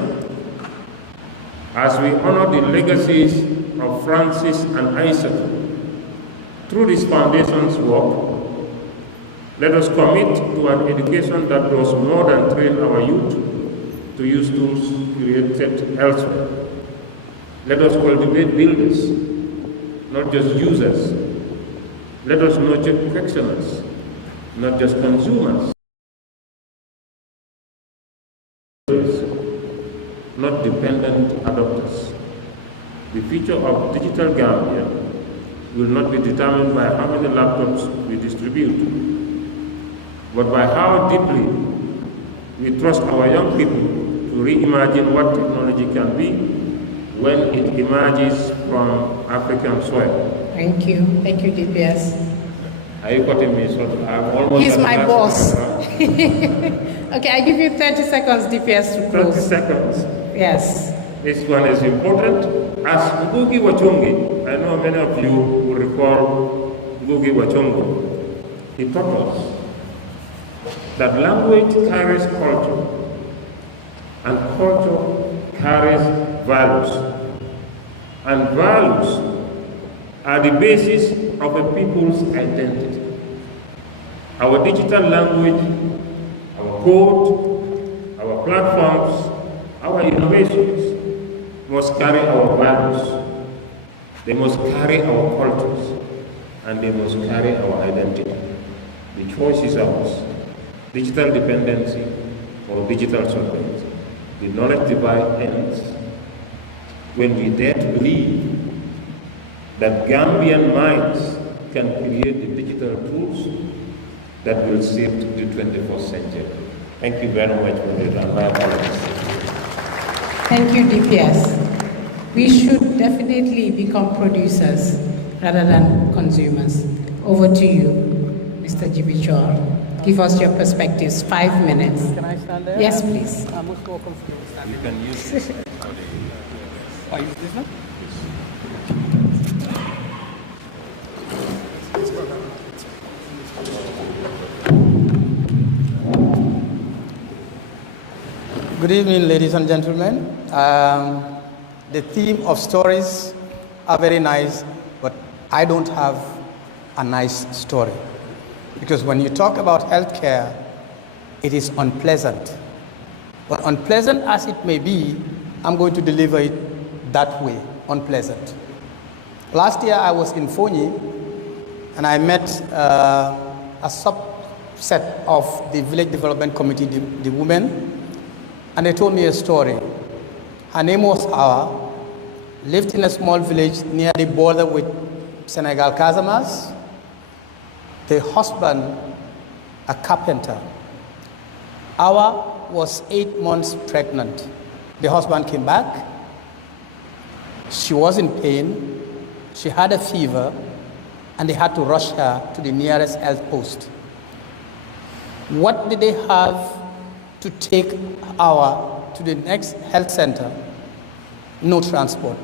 as we honor the legacies of Francis and Isaac through this foundation's work, let us commit to an education that does more than train our youth to use tools created elsewhere. Let us cultivate builders, not just users. Let us nurture practitioners, not just consumers. Not dependent adopters. The future of digital Gambia will not be determined by how many laptops we distribute, but by how deeply we trust our young people to reimagine what technology can be when it emerges from African soil. Thank you. Thank you, DPS. Are you cutting me short? I'm almost. He's my boss. Okay, I give you 30 seconds, DPS, to close. 30 seconds. Yes. This one is important. As Ngugi Wachongi, I know many of you will recall Ngugi Wachongo. He taught us that language carries culture, and culture carries values. And values are the basis of a people's identity. Our digital language, our code, our platforms, our innovations must carry our values, they must carry our cultures, and they must carry our identity. The choice is ours. Digital dependency or digital sovereignty. The knowledge divide ends when we dare to believe that Gambian minds can create the digital tools that will save the 21st century. Thank you very much for this, and my apologies. Thank you, DPS. We should definitely become producers rather than consumers. Over to you, Mr. Jibichor. Give us your perspectives, 5 minutes. Can I stand there? Yes, please. I'm most welcome to stand. You can use this. I use this one? Good evening, ladies and gentlemen. The theme of stories are very nice, but I don't have a nice story. Because when you talk about healthcare, it is unpleasant. But unpleasant as it may be, I'm going to deliver it that way, unpleasant. Last year I was in Fonyi and I met a subset of the Village Development Committee, the women, and they told me a story. Her name was Awa, lived in a small village near the border with Senegal, Casamance. The husband, a carpenter. Awa was 8 months pregnant. The husband came back. She was in pain. She had a fever, and they had to rush her to the nearest health post. What did they have to take her to the next health center? No transport.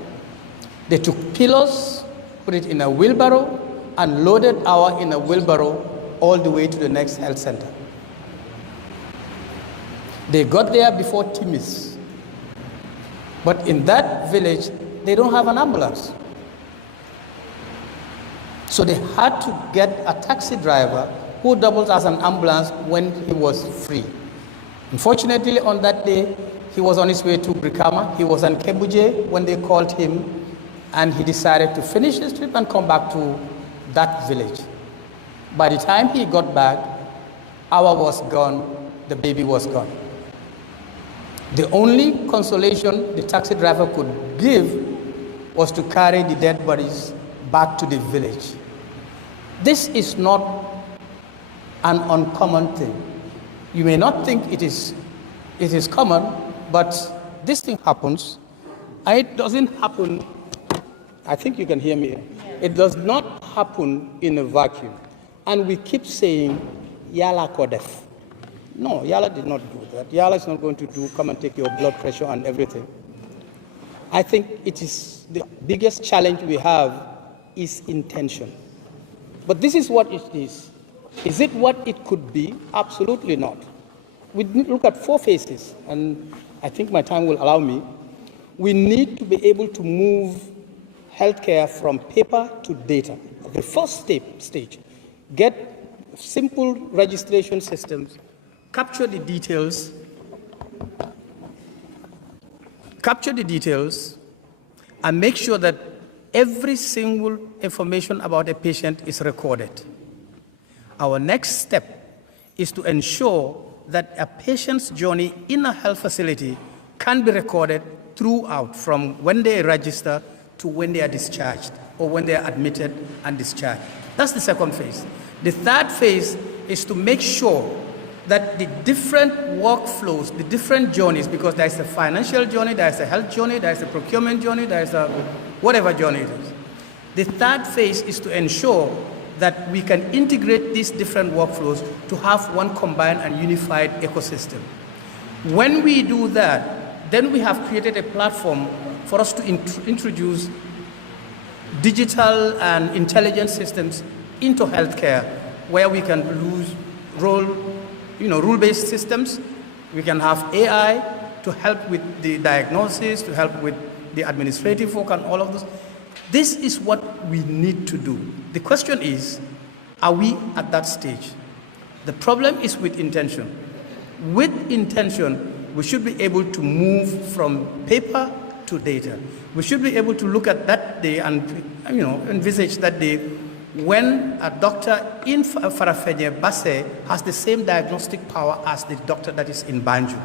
They took pillows, put it in a wheelbarrow, and loaded her in a wheelbarrow all the way to the next health center. They got there before Timis. But in that village, they don't have an ambulance. So they had to get a taxi driver who doubles as an ambulance when he was free. Unfortunately, on that day, he was on his way to Brikama. He was in Kebuje when they called him, and he decided to finish his trip and come back to that village. By the time he got back, Awa was gone, the baby was gone. The only consolation the taxi driver could give was to carry the dead bodies back to the village. This is not an uncommon thing. You may not think it is common, but this thing happens. It doesn't happen, I think you can hear me. It does not happen in a vacuum. And we keep saying, Yala Kodef. No, Yala did not do that. Yala is not going to come and take your blood pressure and everything. I think it is the biggest challenge we have is intention. But this is what it is. Is it what it could be? Absolutely not. We look at 4 phases, and I think my time will allow me. We need to be able to move healthcare from paper to data. The first stage, get simple registration systems, capture the details, and make sure that every single information about a patient is recorded. Our next step is to ensure that a patient's journey in a health facility can be recorded throughout, from when they register to when they are discharged, or when they are admitted and discharged. That's the second phase. The third phase is to make sure that the different workflows, the different journeys, because there is a financial journey, there is a health journey, there is a procurement journey, there is a whatever journey it is. The third phase is to ensure that we can integrate these different workflows to have one combined and unified ecosystem. When we do that, then we have created a platform for us to introduce digital and intelligent systems into healthcare, where we can rule-based systems. We can have AI to help with the diagnosis, to help with the administrative work and all of this. This is what we need to do. The question is, are we at that stage? The problem is with intention. With intention, we should be able to move from paper to data. We should be able to look at that day and envisage that day when a doctor in Farafenye Basse has the same diagnostic power as the doctor that is in Banjul.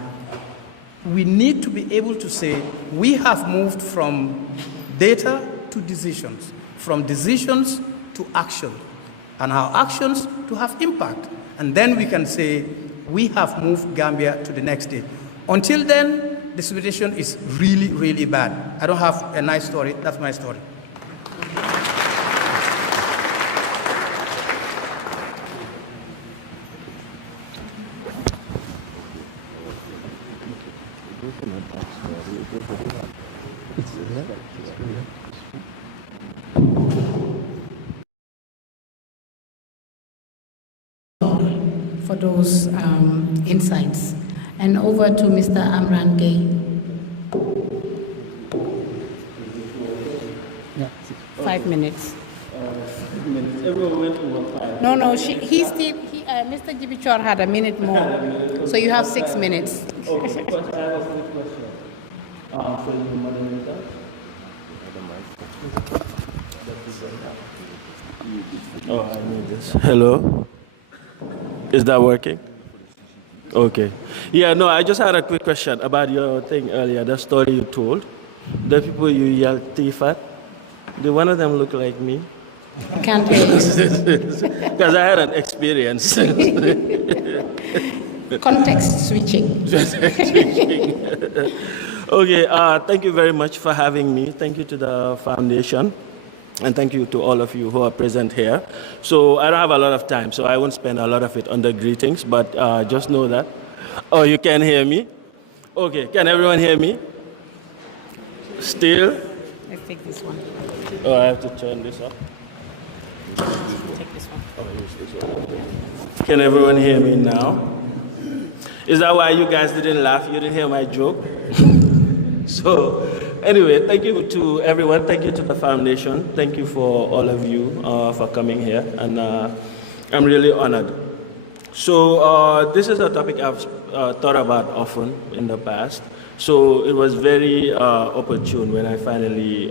We need to be able to say we have moved from data to decisions, from decisions to action, and our actions to have impact. And then we can say we have moved Gambia to the next stage. Until then, the situation is really, really bad. I don't have a nice story. That's my story. For those insights. And over to Mr. Amran Gay. Yeah. 5 minutes. Everyone went over 5. No, Mr. Jibichor had a minute more. So you have 6 minutes. Okay, but I have a quick question. For the moderator. Oh, I need this. Hello? Is that working? Okay. Yeah, no, I just had a quick question about your thing earlier, the story you told. The people you yelled thief at, did one of them look like me? I can't hear you. Because I had an experience. Context switching. Okay, thank you very much for having me. Thank you to the foundation. And thank you to all of you who are present here. So I don't have a lot of time, so I won't spend a lot of it on the greetings, but just know that. Oh, you can hear me? Okay, can everyone hear me? Still? Let's take this one. Oh, I have to turn this up. Take this one. Oh, use this one. Can everyone hear me now? Is that why you guys didn't laugh? You didn't hear my joke? So, anyway, thank you to everyone. Thank you to the foundation. Thank you for all of you for coming here. And I'm really honored. So, this is a topic I've thought about often in the past. So, it was very opportune when I finally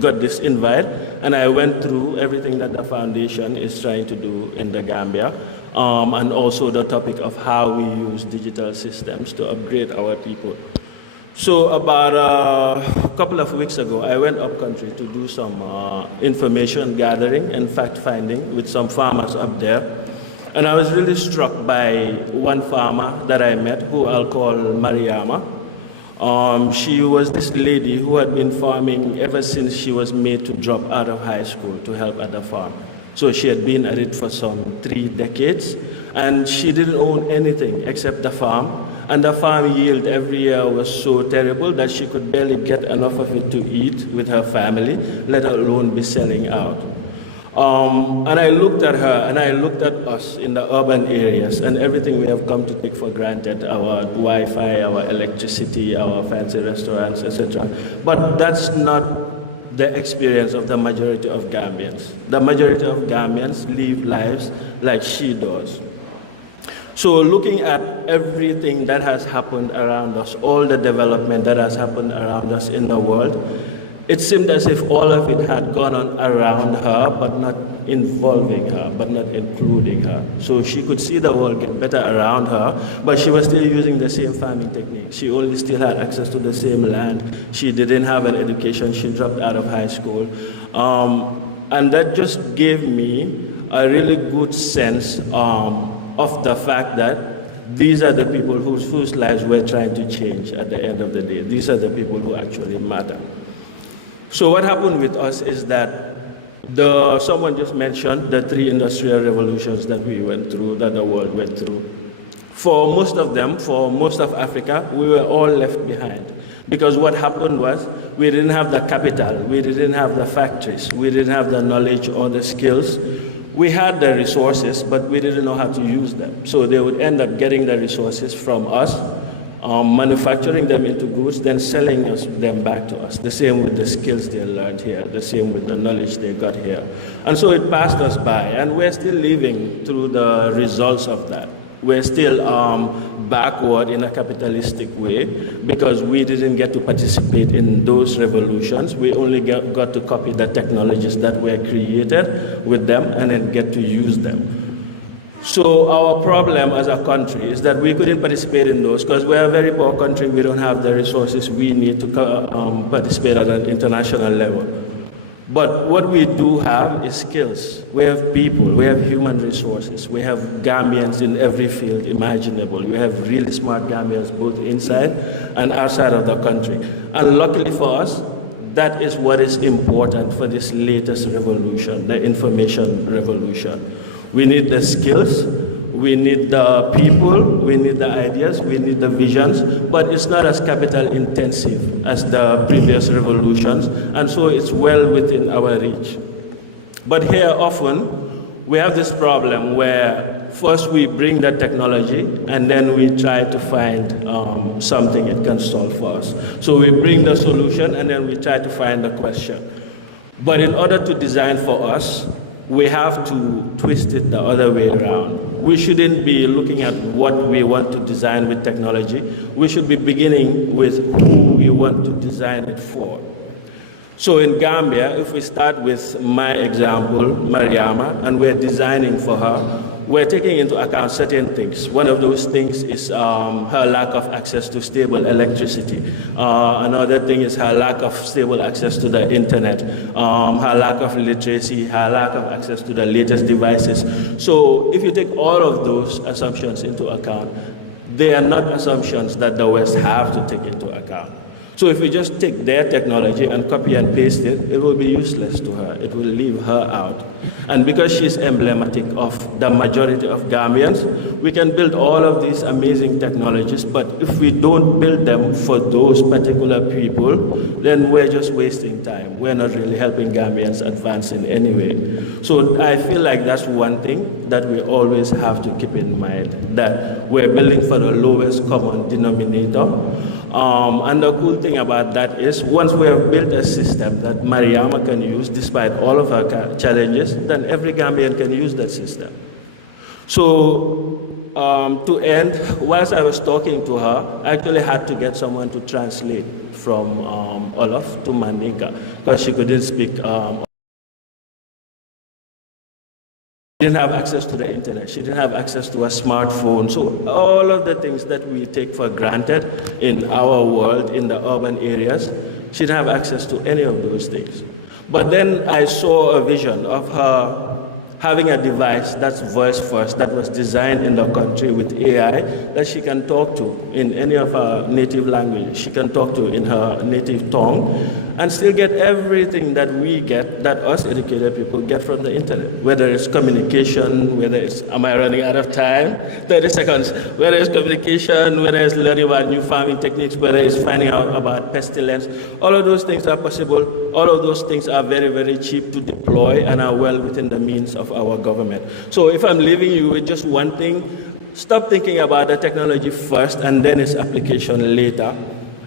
got this invite. And I went through everything that the foundation is trying to do in the Gambia. And also the topic of how we use digital systems to upgrade our people. So about a couple of weeks ago, I went up country to do some information gathering and fact-finding with some farmers up there. And I was really struck by one farmer that I met, who I'll call Mariama. She was this lady who had been farming ever since she was made to drop out of high school to help at the farm. So she had been at it for some 3 decades, and she didn't own anything except the farm. And the farm yield every year was so terrible that she could barely get enough of it to eat with her family, let alone be selling out. And I looked at her and I looked at us in the urban areas and everything we have come to take for granted, our Wi-Fi, our electricity, our fancy restaurants, etc. But that's not the experience of the majority of Gambians. The majority of Gambians live lives like she does. So looking at everything that has happened around us, all the development that has happened around us in the world, it seemed as if all of it had gone on around her, but not involving her, but not including her. So she could see the world get better around her, but she was still using the same farming technique. She only still had access to the same land. She didn't have an education. She dropped out of high school. And that just gave me a really good sense of the fact that these are the people whose lives we're trying to change at the end of the day. These are the people who actually matter. So what happened with us is that someone just mentioned the 3 industrial revolutions that we went through, that the world went through. For most of them, for most of Africa, we were all left behind. Because what happened was, we didn't have the capital, we didn't have the factories, we didn't have the knowledge or the skills. We had the resources, but we didn't know how to use them. So they would end up getting the resources from us, manufacturing them into goods, then selling them back to us. The same with the skills they learned here, the same with the knowledge they got here. And so it passed us by, and we're still living through the results of that. We're still backward in a capitalistic way because we didn't get to participate in those revolutions. We only got to copy the technologies that were created with them and then get to use them. So our problem as a country is that we couldn't participate in those because we're a very poor country. We don't have the resources we need to participate at an international level. But what we do have is skills. We have people, we have human resources, we have Gambians in every field imaginable. We have really smart Gambians both inside and outside of the country. And luckily for us, that is what is important for this latest revolution, the information revolution. We need the skills, we need the people, we need the ideas, we need the visions, but it's not as capital intensive as the previous revolutions, and so it's well within our reach. But here often, we have this problem where first we bring the technology and then we try to find something it can solve for us. So we bring the solution and then we try to find the question. But in order to design for us, we have to twist it the other way around. We shouldn't be looking at what we want to design with technology. We should be beginning with who we want to design it for. So in Gambia, if we start with my example, Mariama, and we're designing for her, we're taking into account certain things. One of those things is her lack of access to stable electricity. Another thing is her lack of stable access to the internet, her lack of literacy, her lack of access to the latest devices. So if you take all of those assumptions into account, they are not assumptions that the West have to take into account. So if we just take their technology and copy and paste it, it will be useless to her. It will leave her out. And because she's emblematic of the majority of Gambians, we can build all of these amazing technologies, but if we don't build them for those particular people, then we're just wasting time. We're not really helping Gambians advance in any way. So I feel like that's one thing that we always have to keep in mind, that we're building for the lowest common denominator. And the cool thing about that is once we have built a system that Mariama can use despite all of her challenges, then every Gambian can use that system. So to end, whilst I was talking to her, I actually had to get someone to translate from Olaf to Mandinka because she couldn't speak. She didn't have access to the internet. She didn't have access to a smartphone. So all of the things that we take for granted in our world, in the urban areas, she didn't have access to any of those things. But then I saw a vision of her having a device that's voice first, that was designed in the country with AI, that she can talk to in any of her native languages. She can talk to in her native tongue and still get everything that we get, that us educated people get from the internet, whether it's communication, whether it's, am I running out of time? 30 seconds. Whether it's communication, whether it's learning about new farming techniques, whether it's finding out about pestilence, all of those things are possible. All of those things are very, very cheap to deploy and are well within the means of our government. So if I'm leaving you with just one thing, stop thinking about the technology first and then its application later.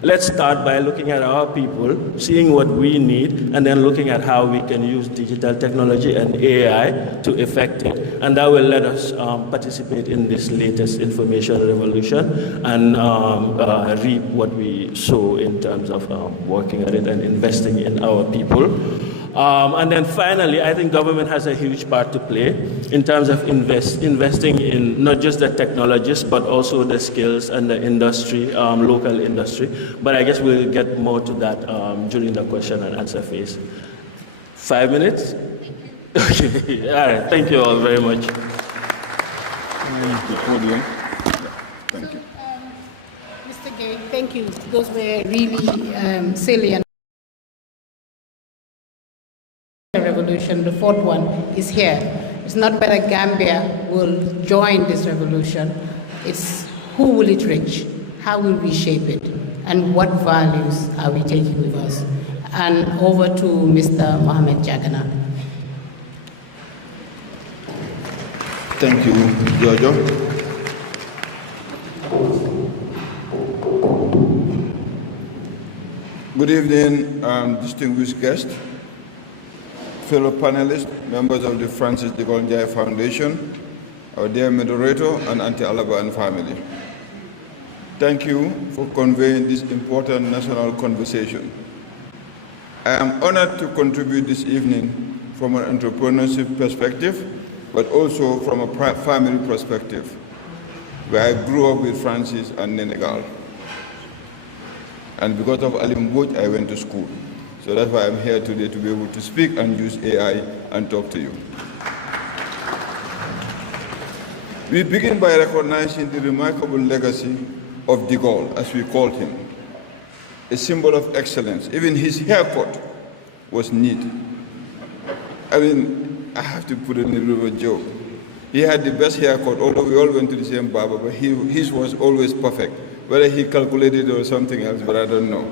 Let's start by looking at our people, seeing what we need, and then looking at how we can use digital technology and AI to effect it. And that will let us participate in this latest information revolution and reap what we sow in terms of working at it and investing in our people. And then finally, I think government has a huge part to play in terms of investing in not just the technologies, but also the skills and the industry, local industry. But I guess we'll get more to that during the question and answer phase. 5 minutes? Okay, all right, thank you all very much. Thank you. Mr. Gay, thank you. Those were really salient. Revolution, the fourth one is here. It's not whether Gambia will join this revolution, it's who will it reach, how will we shape it, and what values are we taking with us. And over to Mr. Mohamed Jagana. Thank you, Jojo. Good evening, distinguished guests, fellow panelists, members of the Francis Degaulle Njie Foundation, our dear moderator, and Auntie Alaba and family. Thank you for conveying this important national conversation. I am honored to contribute this evening from an entrepreneurship perspective, but also from a family perspective, where I grew up with Francis and Nenegal. And because of Alimbuj, I went to school. So that's why I'm here today, to be able to speak and use AI and talk to you. We begin by recognizing the remarkable legacy of de Gaulle, as we called him, a symbol of excellence. Even his haircut was neat. I mean, I have to put in a little joke. He had the best haircut, although we all went to the same barber, but his was always perfect. Whether he calculated or something else, but I don't know.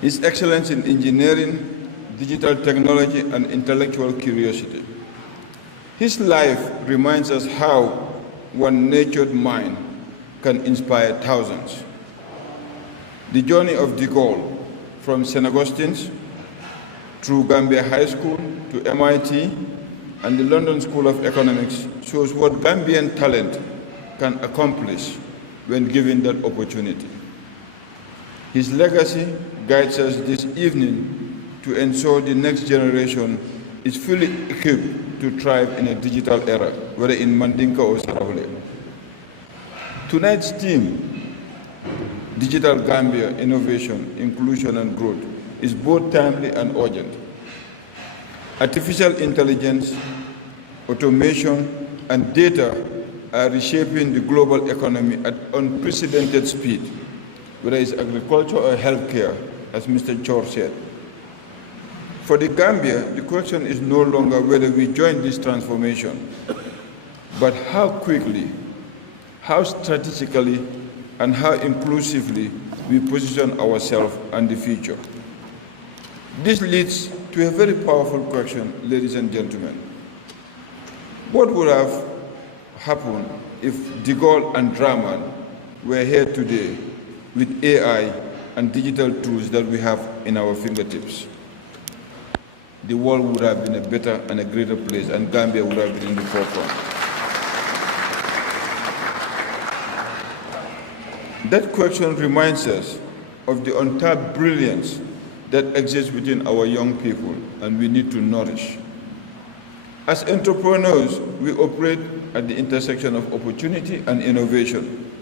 His excellence in engineering, digital technology, and intellectual curiosity. His life reminds us how one nurtured mind can inspire thousands. The journey of de Gaulle from St. Augustine's through Gambia High School to MIT and the London School of Economics shows what Gambian talent can accomplish when given that opportunity. His legacy guides us this evening to ensure the next generation is fully equipped to thrive in a digital era, whether in Mandinka or Sarawale. Tonight's theme, Digital Gambia, Innovation, Inclusion and Growth, is both timely and urgent. Artificial intelligence, automation, and data are reshaping the global economy at unprecedented speed, whether it's agriculture or healthcare, as Mr. Chor said. For the Gambia, the question is no longer whether we join this transformation, but how quickly, how strategically, and how inclusively we position ourselves and the future. This leads to a very powerful question, ladies and gentlemen. What would have happened if Degaulle and Draman were here today with AI and digital tools that we have in our fingertips? The world would have been a better and a greater place, and Gambia would have been in the forefront. That question reminds us of the untapped brilliance that exists within our young people, and we need to nourish. As entrepreneurs, we operate at the intersection of opportunity and innovation.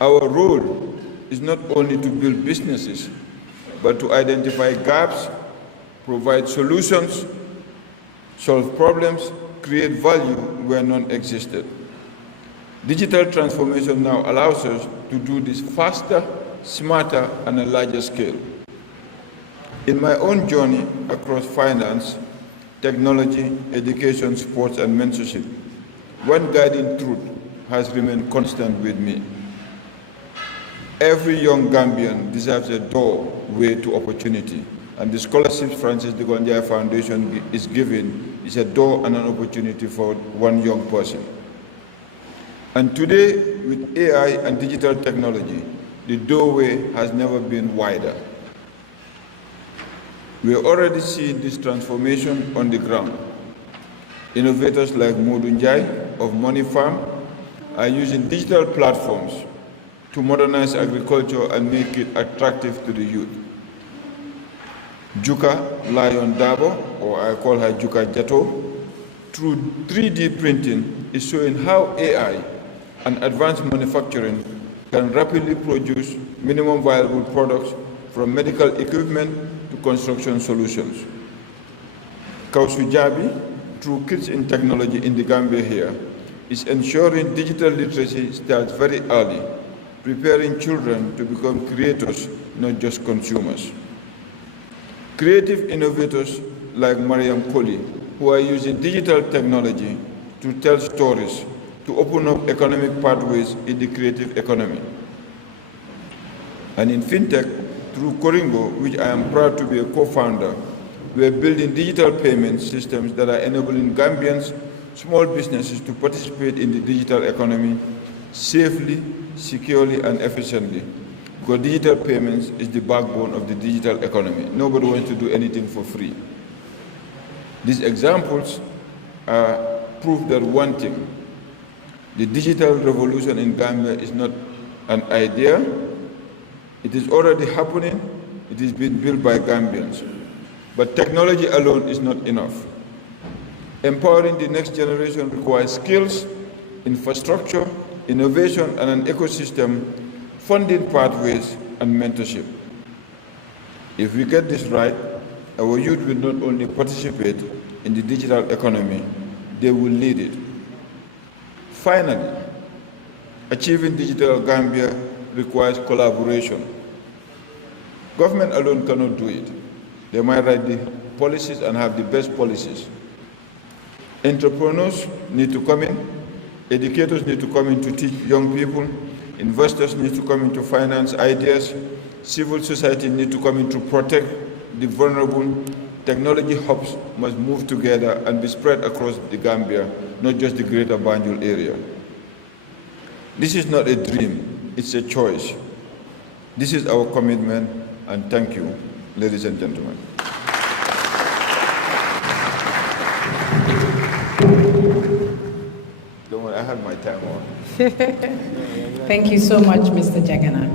Our role is not only to build businesses, but to identify gaps, provide solutions, solve problems, create value where none existed. Digital transformation now allows us to do this faster, smarter, and on a larger scale. In my own journey across finance, technology, education, sports, and mentorship, one guiding truth has remained constant with me. Every young Gambian deserves a doorway to opportunity, and the scholarships Francis Degaulle Njie Foundation is giving is a door and an opportunity for one young person. And today, with AI and digital technology, the doorway has never been wider. We are already seeing this transformation on the ground. Innovators like Modu Njie of Money Farm are using digital platforms to modernize agriculture and make it attractive to the youth. Juka Lion Dabo, or I call her Juka Jato, through 3D printing is showing how AI and advanced manufacturing can rapidly produce minimum viable products from medical equipment to construction solutions. Kausu Jabi, through Kids in Technology in the Gambia here, is ensuring digital literacy starts very early, preparing children to become creators, not just consumers. Creative innovators like Mariam Koli, who are using digital technology to tell stories, to open up economic pathways in the creative economy. And in FinTech, through Koringo, which I am proud to be a co-founder, we are building digital payment systems that are enabling Gambians, small businesses to participate in the digital economy safely, securely, and efficiently. Because digital payments is the backbone of the digital economy. Nobody wants to do anything for free. These examples are proof that one thing, the digital revolution in Gambia is not an idea. It is already happening. It is being built by Gambians. But technology alone is not enough. Empowering the next generation requires skills, infrastructure, innovation, and an ecosystem, funding pathways, and mentorship. If we get this right, our youth will not only participate in the digital economy, they will lead it. Finally, achieving digital Gambia requires collaboration. Government alone cannot do it. They might write the policies and have the best policies. Entrepreneurs need to come in, educators need to come in to teach young people, investors need to come in to finance ideas, civil society need to come in to protect the vulnerable. Technology hubs must move together and be spread across the Gambia, not just the greater Banjul area. This is not a dream, it's a choice. This is our commitment, and thank you, ladies and gentlemen. Don't worry, I had my time on. Thank you so much, Mr. Jagana.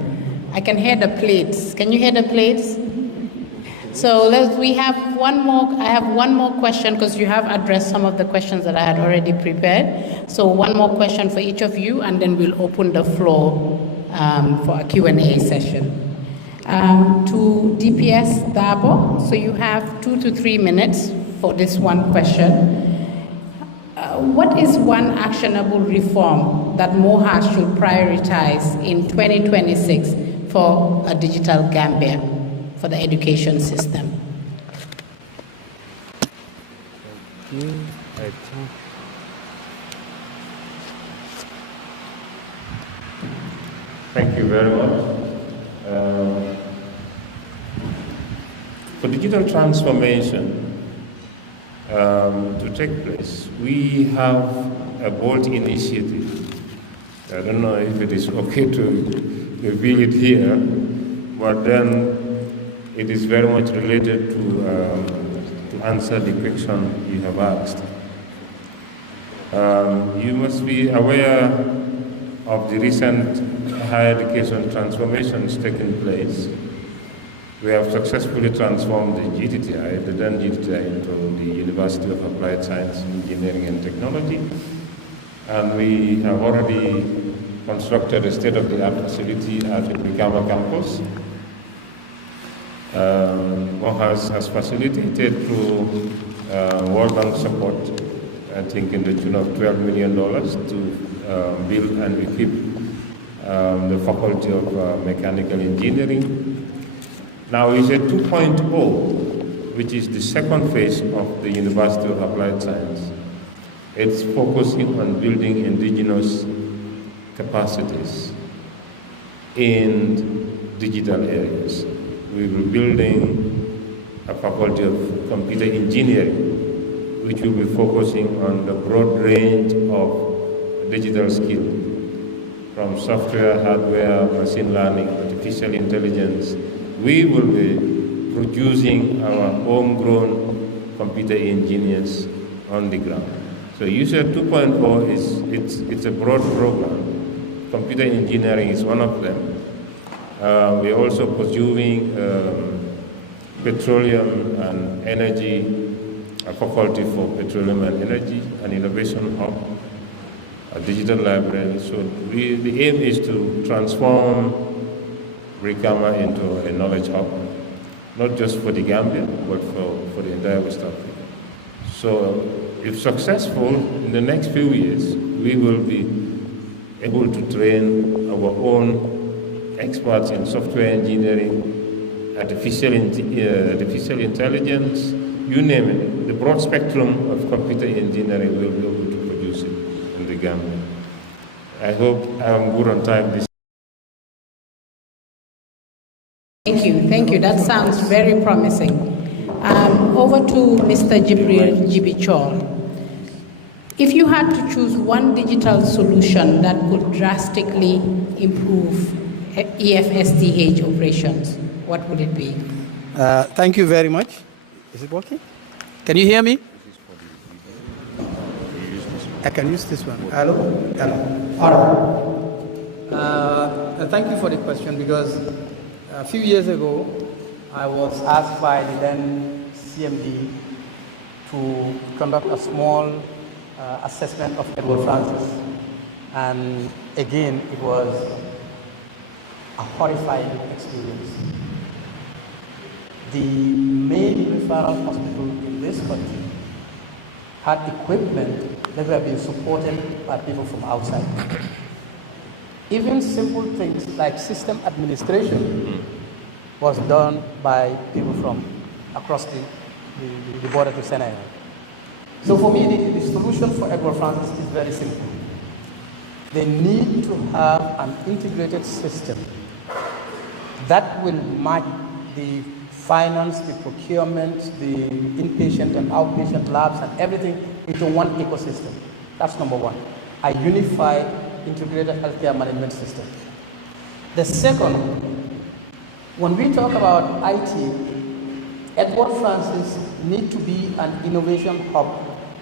I can hear the plates. Can you hear the plates? So I have one more question, because you have addressed some of the questions that I had already prepared. So one more question for each of you, and then we'll open the floor for a Q&A session. To DPS Dabo, so you have 2 to 3 minutes for this one question. What is one actionable reform that Moha should prioritize in 2026 for a digital Gambia, for the education system? Thank you very much. For digital transformation to take place, we have a bold initiative. I don't know if it is okay to reveal it here, but then it is very much related to answer the question you have asked. You must be aware of the recent higher education transformations taking place. We have successfully transformed the GTTI, the then GTTI, into the University of Applied Science, Engineering and Technology. And we have already constructed a state-of-the-art facility at the Brikama campus. has facilitated through World Bank support, I think in the tune of $12 million to build and equip the Faculty of Mechanical Engineering. Now it's a 2.0, which is the second phase of the University of Applied Science. It's focusing on building indigenous capacities in digital areas. We will be building a Faculty of Computer Engineering, which will be focusing on the broad range of digital skills, from software, hardware, machine learning, artificial intelligence. We will be producing our homegrown computer engineers on the ground. So USER 2.0 it's a broad program. Computer engineering is one of them. We're also pursuing petroleum and energy, a faculty for petroleum and energy, an innovation hub, a digital library. So the aim is to transform Brikama into a knowledge hub, not just for the Gambia, but for the entire West Africa. So if successful, in the next few years, we will be able to train our own experts in software engineering, artificial intelligence, you name it. The broad spectrum of computer engineering will be able to produce it in the Gambia. I hope I'm good on time this. Thank you. That sounds very promising. Over to Mr. Jibril Jibichol. If you had to choose one digital solution that could drastically improve EFSDH operations, what would it be? Thank you very much. Is it working? Can you hear me? I can use this one. Hello? Hello. All right. Thank you for the question, because a few years ago, I was asked by the then CMD to conduct a small assessment of Edward Francis. And again, it was a horrifying experience. The main referral hospital in this country had equipment that were being supported by people from outside. Even simple things like system administration was done by people from across the border to Senegal. So for me, the solution for Edward Francis is very simple. They need to have an integrated system that will match the finance, the procurement, the inpatient and outpatient labs and everything into one ecosystem. That's number one. A unified, integrated healthcare management system. The second, when we talk about IT, Edward Francis needs to be an innovation hub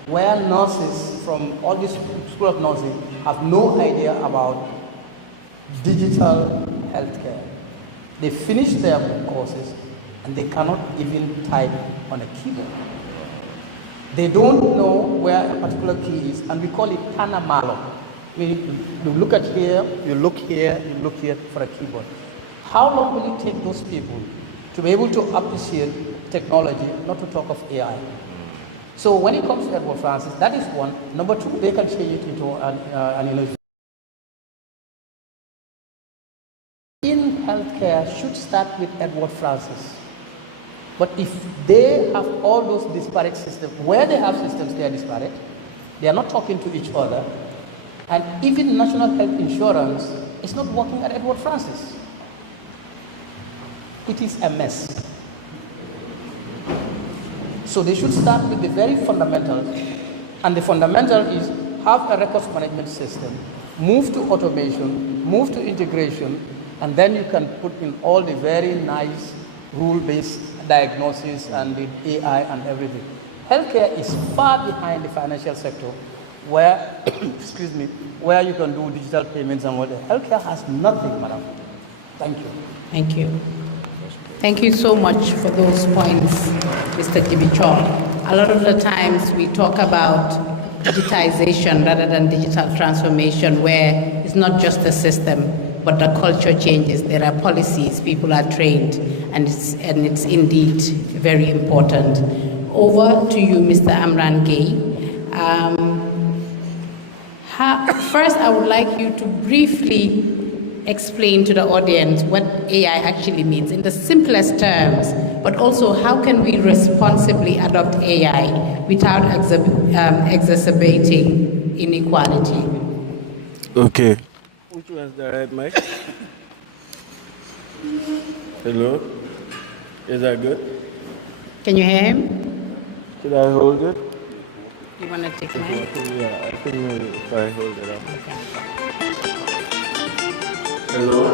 where nurses from all this School of Nursing have no idea about digital healthcare. They finish their courses and they cannot even type on a keyboard. They don't know where a particular key is, and we call it Tanamalo. You look at here, you look here, you look here for a keyboard. How long will it take those people to be able to appreciate technology, not to talk of AI? So when it comes to Edward Francis, that is one. Number two, they can change it into an innovation. In healthcare should start with Edward Francis. But if they have all those disparate systems, where they have systems, they are disparate. They are not talking to each other. And even national health insurance is not working at Edward Francis. It is a mess. So they should start with the very fundamentals. And the fundamental is have a records management system, move to automation, move to integration, and then you can put in all the very nice rule-based diagnosis and the AI and everything. Healthcare is far behind the financial sector where, excuse me, where you can do digital payments and whatever. Healthcare has nothing, madam. Thank you. Thank you. Thank you so much for those points, Mr. Kibichor. A lot of the times we talk about digitization rather than digital transformation, where it's not just the system, but the culture changes. There are policies, people are trained, and it's indeed very important. Over to you, Mr. Amran Gay. First, I would like you to briefly explain to the audience what AI actually means in the simplest terms, but also how can we responsibly adopt AI without exacerbating inequality? Okay. Which one's the right mic? Hello? Is that good? Can you hear him? Should I hold it? You want to take mine? Yeah, I think maybe if I hold it up. Okay. Hello?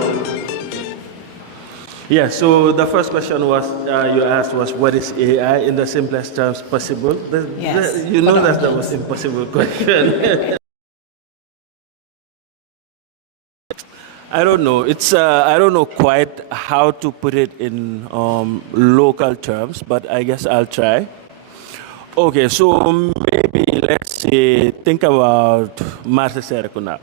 Yeah, so the first question was you asked was what is AI in the simplest terms possible? Yes. You know that's the most impossible question. I don't know. It's I don't know quite how to put it in local terms, but I guess I'll try. Okay, so maybe let's say think about Marse Serekunda.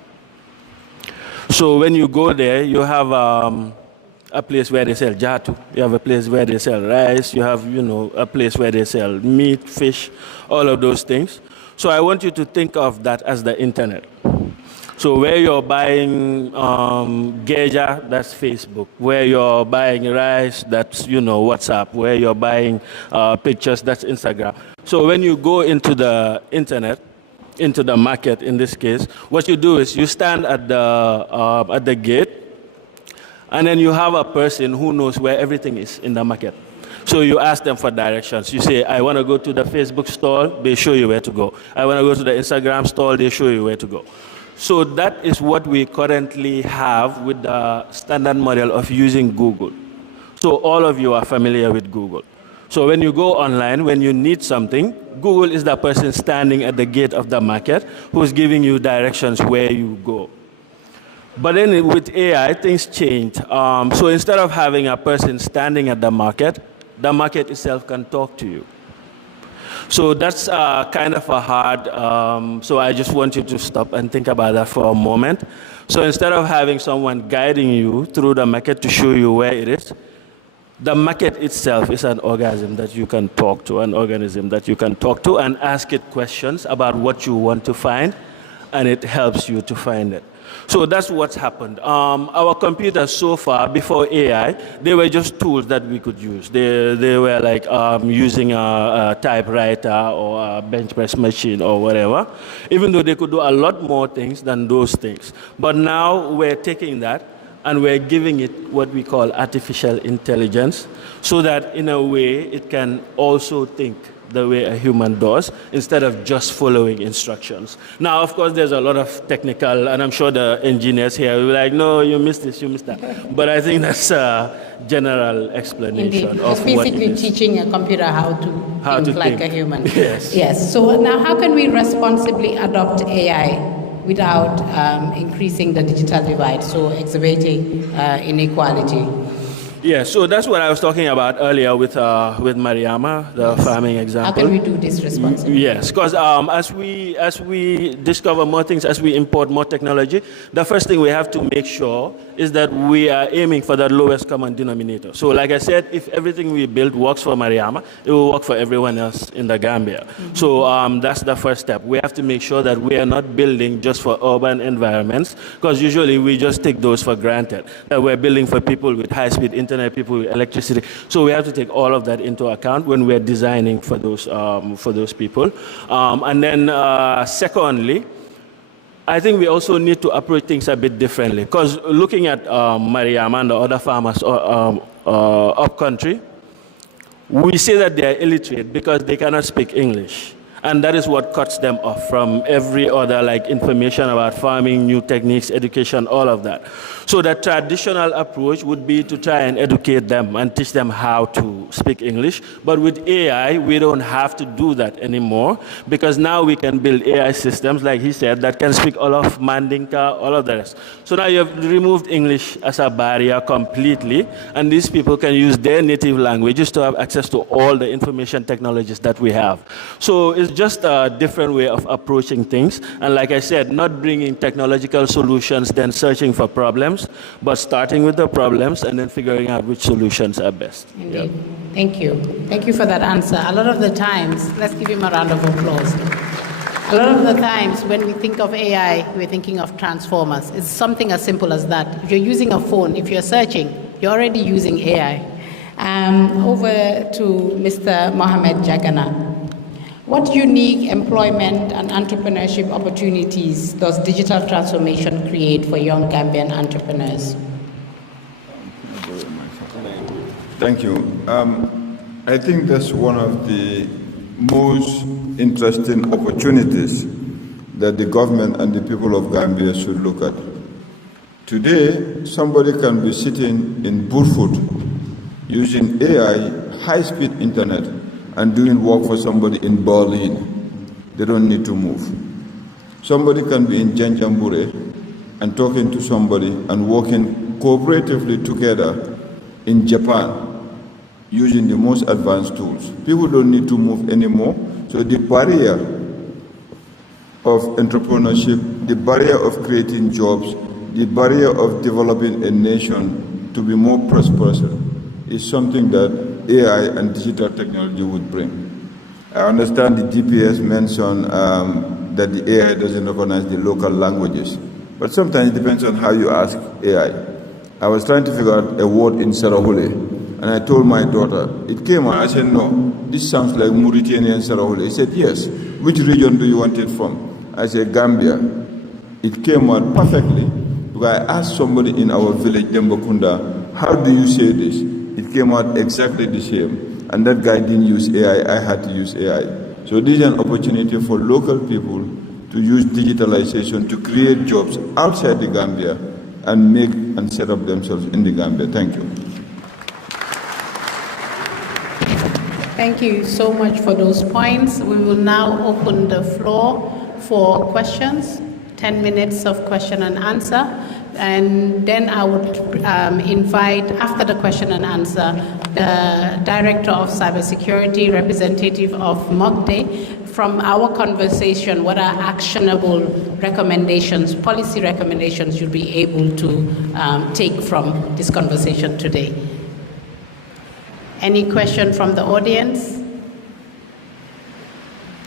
So when you go there, you have a place where they sell jatu. You have a place where they sell rice. You have, a place where they sell meat, fish, all of those things. So I want you to think of that as the internet. So where you're buying geja, that's Facebook. Where you're buying rice, that's, WhatsApp. Where you're buying pictures, that's Instagram. So when you go into the internet, into the market in this case, what you do is you stand at the gate, and then you have a person who knows where everything is in the market. So you ask them for directions. You say, I want to go to the Facebook stall, they show you where to go. I want to go to the Instagram stall, they show you where to go. So that is what we currently have with the standard model of using Google. So all of you are familiar with Google. So when you go online, when you need something, Google is the person standing at the gate of the market who's giving you directions where you go. But then with AI, things change. So instead of having a person standing at the market itself can talk to you. So that's kind of a hard, so I just want you to stop and think about that for a moment. So instead of having someone guiding you through the market to show you where it is, the market itself is an organism that you can talk to, and ask it questions about what you want to find, and it helps you to find it. So that's what's happened. Our computers so far, before AI, they were just tools that we could use. They were like using a typewriter or a bench press machine or whatever, even though they could do a lot more things than those things. But now we're taking that and we're giving it what we call artificial intelligence, so that in a way it can also think the way a human does, instead of just following instructions. Now, of course, there's a lot of technical, and I'm sure the engineers here will be like, no, you missed this, you missed that. But I think that's a general explanation. Indeed. Of it's basically what it is. teaching a computer how to think like a human. Yes. Yes. So now how can we responsibly adopt AI without increasing the digital divide, so exacerbating inequality? Yeah, so that's what I was talking about earlier with Mariama, the farming example. How can we do this responsibly? Yes, because as we discover more things, as we import more technology, the first thing we have to make sure is that we are aiming for the lowest common denominator. So like I said, if everything we build works for Mariama, it will work for everyone else in the Gambia. Mm-hmm. So that's the first step. We have to make sure that we are not building just for urban environments, because usually we just take those for granted, that we're building for people with high-speed internet, people with electricity. So we have to take all of that into account when we're designing for those people. And then secondly, I think we also need to approach things a bit differently, because looking at Mariama and the other farmers up country, we say that they are illiterate because they cannot speak English. And that is what cuts them off from every other information about farming, new techniques, education, all of that. So the traditional approach would be to try and educate them and teach them how to speak English. But with AI, we don't have to do that anymore, because now we can build AI systems, like he said, that can speak all of Mandinka, all of the rest. So now you have removed English as a barrier completely, and these people can use their native languages to have access to all the information technologies that we have. So it's just a different way of approaching things. And like I said, not bringing technological solutions, then searching for problems, but starting with the problems and then figuring out which solutions are best. Indeed. Yep. Thank you. Thank you for that answer. A lot of the times, let's give him a round of applause. A lot of the times when we think of AI, we're thinking of transformers. It's something as simple as that. If you're using a phone, if you're searching, you're already using AI. Over to Mr. Mohamed Jagana. What unique employment and entrepreneurship opportunities does digital transformation create for young Gambian entrepreneurs? Thank you. I think that's one of the most interesting opportunities that the government and the people of Gambia should look at. Today, somebody can be sitting in Burfoot using AI, high-speed internet, and doing work for somebody in Berlin. They don't need to move. Somebody can be in Janjambure and talking to somebody and working cooperatively together in Japan using the most advanced tools. People don't need to move anymore. So the barrier of entrepreneurship, the barrier of creating jobs, the barrier of developing a nation to be more prosperous is something that AI and digital technology would bring. I understand the GPS mentioned that the AI doesn't recognize the local languages, but sometimes it depends on how you ask AI. I was trying to figure out a word in Sarahule, and I told my daughter, it came out, I said, no, this sounds like Mauritanian Sarahule. He said, yes. Which region do you want it from? I said, Gambia. It came out perfectly, because I asked somebody in our village, Dembakunda, how do you say this? It came out exactly the same. And that guy didn't use AI, I had to use AI. So this is an opportunity for local people to use digitalization to create jobs outside the Gambia and make and set up themselves in the Gambia. Thank you. Thank you so much for those points. We will now open the floor for questions, 10 minutes of question and answer. And then I would invite, after the question and answer, the Director of Cybersecurity, representative of MOGDE, from our conversation, what are actionable recommendations, policy recommendations you'll be able to take from this conversation today. Any question from the audience?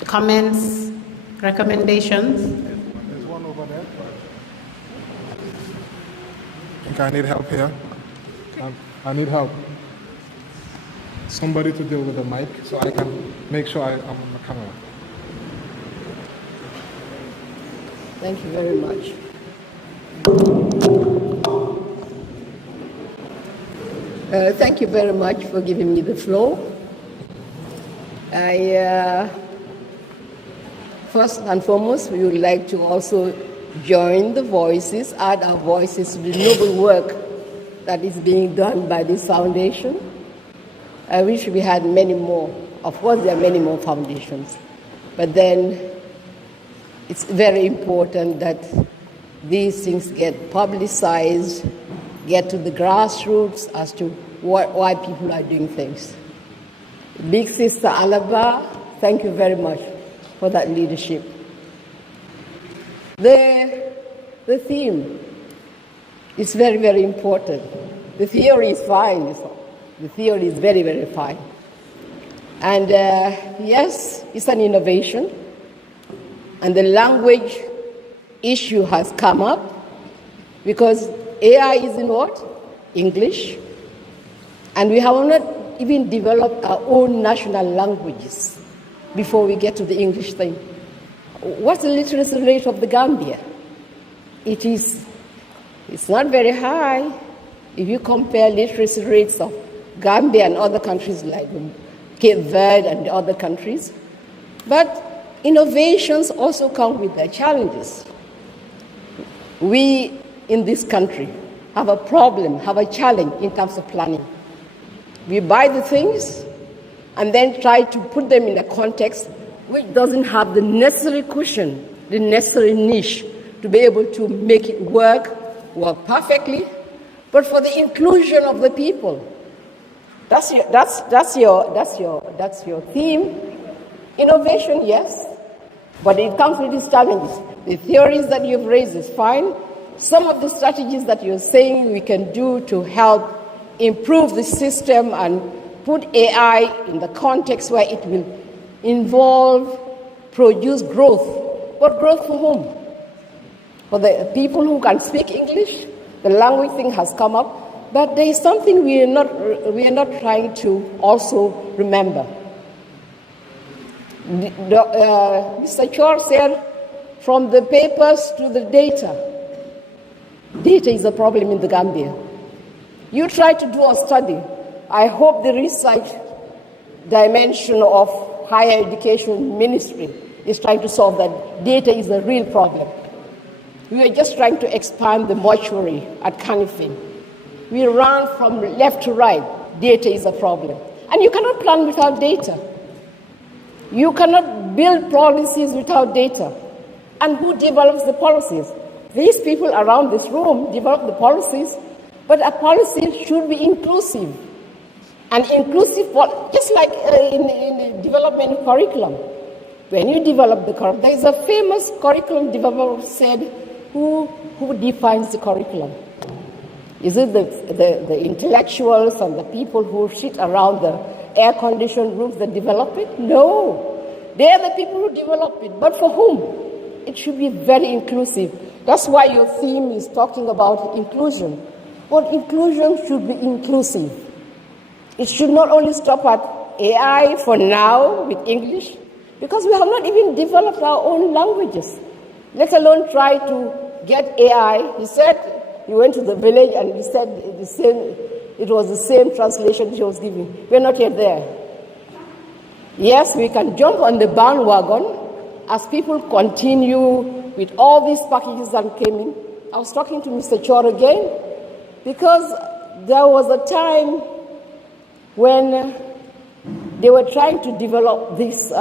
Comments, recommendations? There's one over there. I need help here. I need help. Somebody to deal with the mic so I can make sure I'm on the camera. Thank you very much. Thank you very much for giving me the floor. First and foremost, we would like to also join the voices, add our voices to the noble work that is being done by this foundation. I wish we had many more. Of course, there are many more foundations. But then it's very important that these things get publicized, get to the grassroots as to why people are doing things. Big Sister Alaba, thank you very much for that leadership. The theme is very, very important. The theory is fine. The theory is very, very fine. And yes, it's an innovation. And the language issue has come up because AI is in what? English. And we have not even developed our own national languages before we get to the English thing. What's the literacy rate of the Gambia? It's not very high if you compare literacy rates of Gambia and other countries like Cape Verde and the other countries. But innovations also come with their challenges. We in this country have a problem, have a challenge in terms of planning. We buy the things and then try to put them in a context which doesn't have the necessary cushion, the necessary niche to be able to make it work perfectly, but for the inclusion of the people. That's your theme. Innovation, yes, but it comes with its challenges. The theories that you've raised is fine. Some of the strategies that you're saying we can do to help improve the system and put AI in the context where it will produce growth. But growth for whom? For the people who can speak English. The language thing has come up, but there is something we are not trying to also remember. Mr. Chor said, from the papers to the data. Data is a problem in the Gambia. You try to do a study. I hope the research dimension of higher education ministry is trying to solve that. Data is a real problem. We are just trying to expand the mortuary at Canifin. We run from left to right. Data is a problem. And you cannot plan without data. You cannot build policies without data. And who develops the policies? These people around this room develop the policies, but a policy should be inclusive. And inclusive, just like in the development curriculum. When you develop the curriculum, there is a famous curriculum developer said, who defines the curriculum? Is it the intellectuals and the people who sit around the air-conditioned rooms that develop it? No. They are the people who develop it. But for whom? It should be very inclusive. That's why your theme is talking about inclusion. But inclusion should be inclusive. It should not only stop at AI for now with English, because we have not even developed our own languages, let alone try to get AI. He said he went to the village and he said it was the same translation he was giving. We're not yet there. Yes, we can jump on the bandwagon as people continue with all these packages that came in. I was talking to Mr. Chor again because there was a time when they were trying to develop this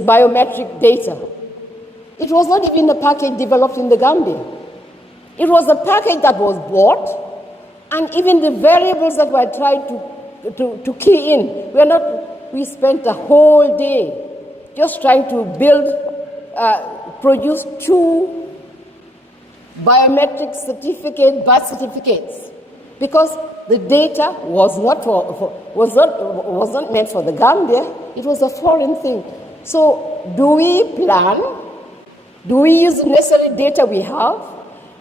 biometric data. It was not even a package developed in the Gambia. It was a package that was bought, and even the variables that were tried to key in, we spent a whole day just trying to produce 2 biometric birth certificates, because the data was not meant for the Gambia. It was a foreign thing. So do we plan? Do we use the necessary data we have?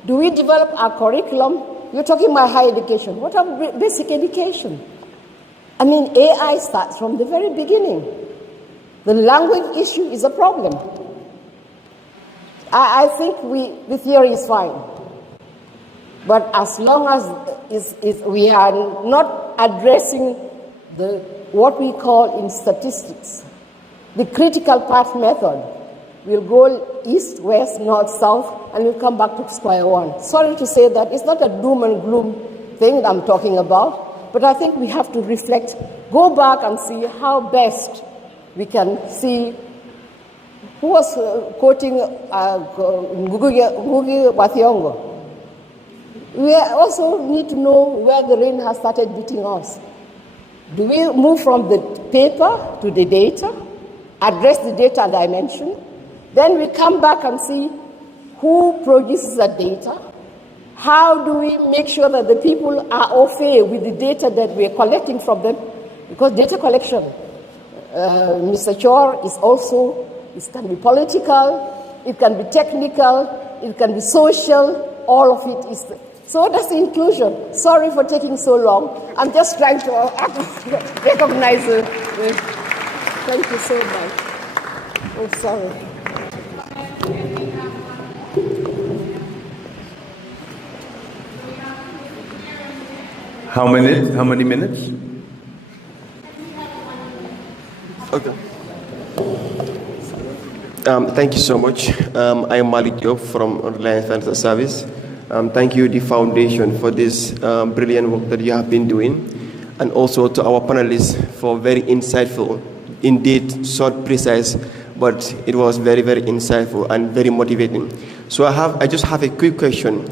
Do we develop our curriculum? You're talking about higher education. What about basic education? I mean, AI starts from the very beginning. The language issue is a problem. I think the theory is fine. But as long as we are not addressing what we call in statistics, the critical path method, we'll go east, west, north, south, and we'll come back to square one. Sorry to say that. It's not a doom and gloom thing that I'm talking about, but I think we have to reflect, go back and see how best we can see. Who was quoting Ngugi wa Thiong'o? We also need to know where the rain has started beating us. Do we move from the paper to the data, address the data dimension, then we come back and see who produces the data, how do we make sure that the people are au fait with the data that we are collecting from them, because data collection, Mr. Chor, is also, it can be political, it can be technical, it can be social, all of it is. So that's the inclusion. Sorry for taking so long. I'm just trying to recognize it. Thank you so much. Oh, sorry. How many minutes? Okay. Thank you so much. I am Malik Diop from Reliance Financial Service. Thank you, the foundation, for this brilliant work that you have been doing, and also to our panelists for very insightful, indeed short, precise, but it was very, very insightful and very motivating. So I just have a quick question.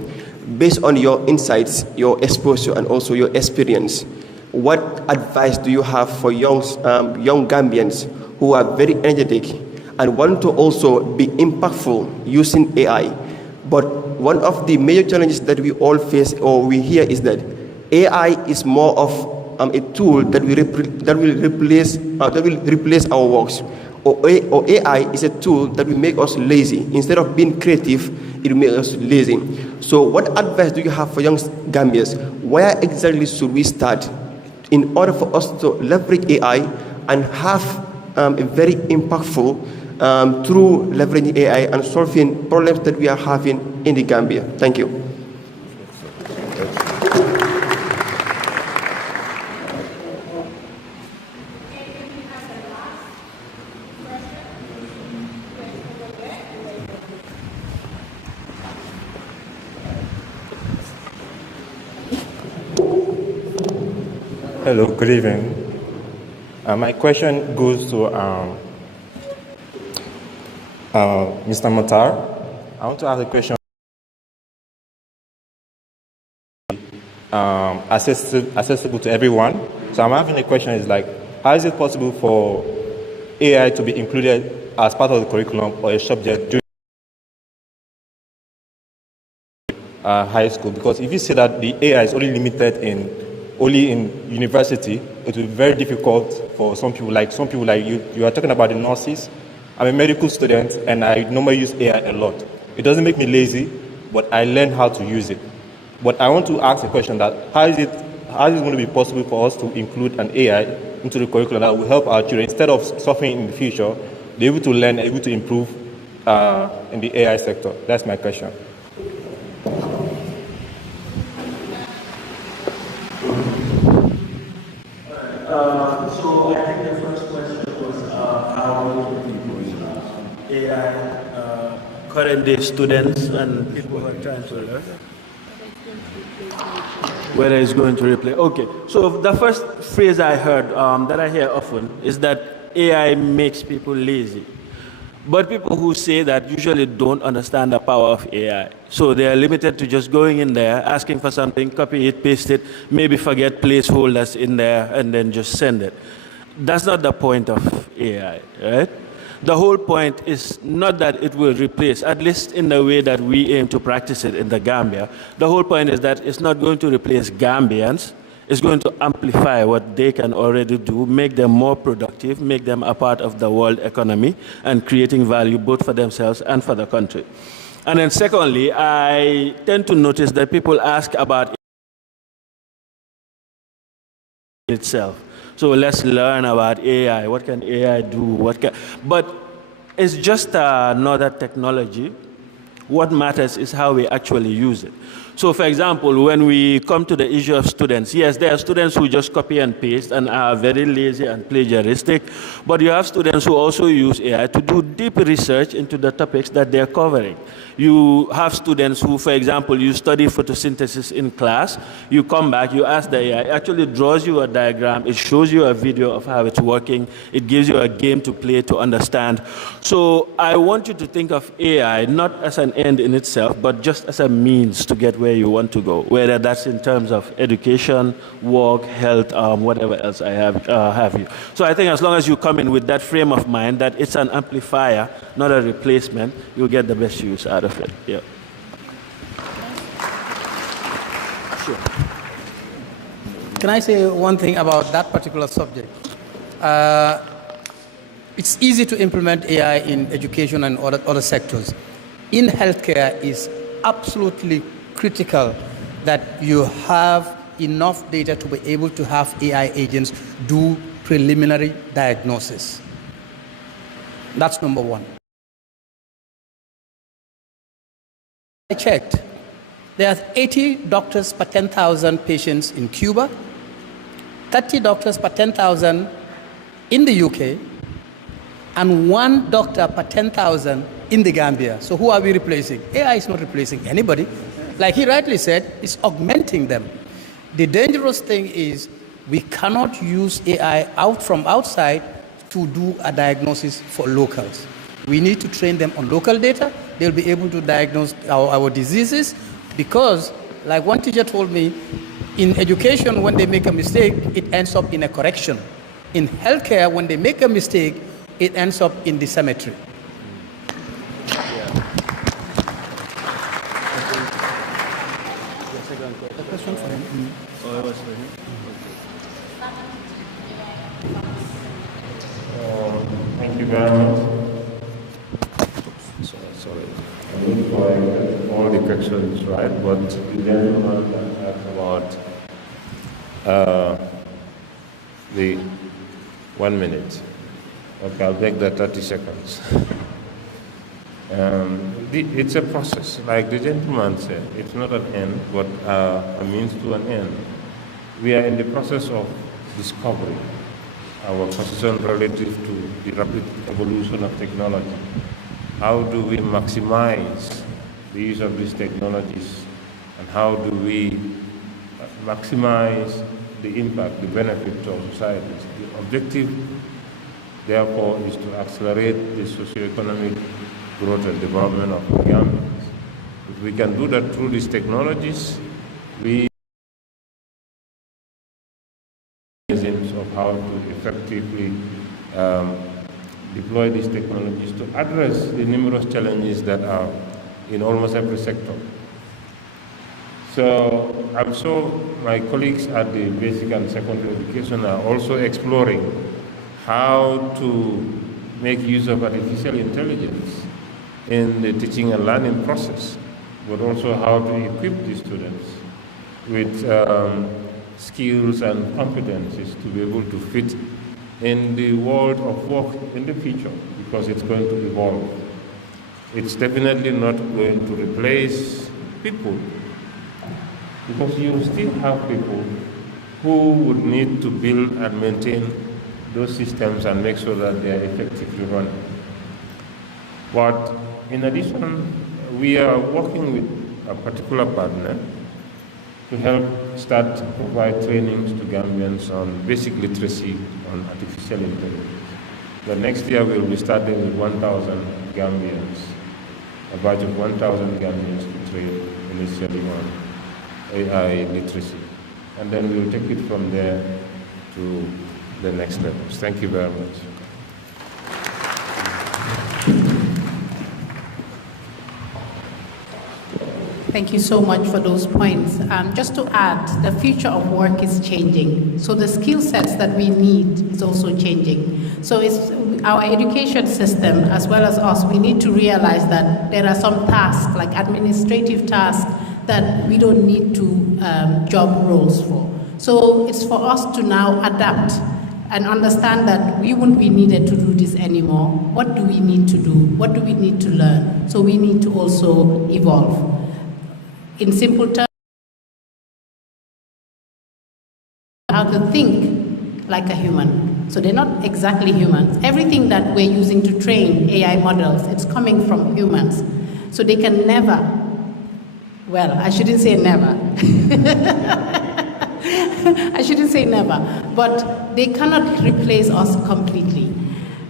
Based on your insights, your exposure, and also your experience, what advice do you have for young Gambians who are very energetic and want to also be impactful using AI? But one of the major challenges that we all face or we hear is that AI is more of a tool that will replace our works, or AI is a tool that will make us lazy. Instead of being creative, it will make us lazy. So what advice do you have for young Gambians? Where exactly should we start in order for us to leverage AI and have a very impactful through leveraging AI and solving problems that we are having in the Gambia? Thank you. Hello, good evening. My question goes to Mr. Matar. I want to ask a question accessible to everyone. So I'm having a question is like, how is it possible for AI to be included as part of the curriculum or a subject during high school? Because if you say that the AI is only limited only in university, it will be very difficult for some people like you are talking about the nurses. I'm a medical student and I normally use AI a lot. It doesn't make me lazy, but I learn how to use it. But I want to ask a question that how is it going to be possible for us to include an AI into the curriculum that will help our children, instead of suffering in the future, they're able to learn, able to improve in the AI sector? That's my question. So I think the first question was how AI current day students and people who are trying to learn, whether it's going to replace. Okay, so the first phrase I heard that I hear often is that AI makes people lazy. But people who say that usually don't understand the power of AI. So they are limited to just going in there, asking for something, copy it, paste it, maybe forget placeholders in there, and then just send it. That's not the point of AI, right? The whole point is not that it will replace, at least in the way that we aim to practice it in the Gambia. The whole point is that it's not going to replace Gambians. It's going to amplify what they can already do, make them more productive, make them a part of the world economy, and creating value both for themselves and for the country. And then secondly, I tend to notice that people ask about itself. So let's learn about AI. What can AI do? But it's just another technology. What matters is how we actually use it. So for example, when we come to the issue of students, yes, there are students who just copy and paste and are very lazy and plagiaristic, but you have students who also use AI to do deep research into the topics that they're covering. You have students who, for example, you study photosynthesis in class, you come back, you ask the AI, it actually draws you a diagram, it shows you a video of how it's working, it gives you a game to play to understand. So I want you to think of AI not as an end in itself, but just as a means to get where where you want to go, whether that's in terms of education, work, health, whatever else I have you. So I think as long as you come in with that frame of mind that it's an amplifier, not a replacement, you'll get the best use out of it. Yeah. Sure. Can I say one thing about that particular subject? It's easy to implement AI in education and other sectors. In healthcare, it's absolutely critical that you have enough data to be able to have AI agents do preliminary diagnosis. That's number one. I checked. There are 80 doctors per 10,000 patients in Cuba, 30 doctors per 10,000 in the UK, and 1 doctor per 10,000 in the Gambia. So who are we replacing? AI is not replacing anybody. Like he rightly said, it's augmenting them. The dangerous thing is we cannot use AI from outside to do a diagnosis for locals. We need to train them on local data. They'll be able to diagnose our diseases because, like one teacher told me, in education, when they make a mistake, it ends up in a correction. In healthcare, when they make a mistake, it ends up in the cemetery. A question for him. Oh, it was for him. Thank you very much. Sorry. I don't quite all the questions right, but the gentleman that asked about the 1 minute. Okay, I'll make that 30 seconds. It's a process. Like the gentleman said, it's not an end, but a means to an end. We are in the process of discovery, our position relative to the rapid evolution of technology. How do we maximize the use of these technologies, and how do we maximize the impact, the benefit to our societies? The objective, therefore, is to accelerate the socio-economic growth and development of the Gambians. If we can do that through these technologies, we of how to effectively deploy these technologies to address the numerous challenges that are in almost every sector. So I'm sure my colleagues at the basic and secondary education are also exploring how to make use of artificial intelligence in the teaching and learning process, but also how to equip the students with skills and competencies to be able to fit in the world of work in the future, because it's going to evolve. It's definitely not going to replace people, because you still have people who would need to build and maintain those systems and make sure that they are effectively run. But in addition, we are working with a particular partner to help start to provide trainings to Gambians on basic literacy on artificial intelligence. The next year we'll be starting with 1,000 Gambians, a batch of 1,000 Gambians to train initially on AI literacy. And then we'll take it from there to the next levels. Thank you very much. Thank you so much for those points. Just to add, the future of work is changing. So the skill sets that we need is also changing. So it's our education system, as well as us, we need to realize that there are some tasks, like administrative tasks, that we don't need to job roles for. So it's for us to now adapt and understand that we won't be needed to do this anymore. What do we need to do? What do we need to learn? So we need to also evolve. In simple terms, how to think like a human. So they're not exactly humans. Everything that we're using to train AI models, it's coming from humans. So they can never, well, I shouldn't say never. I shouldn't say never, but they cannot replace us completely.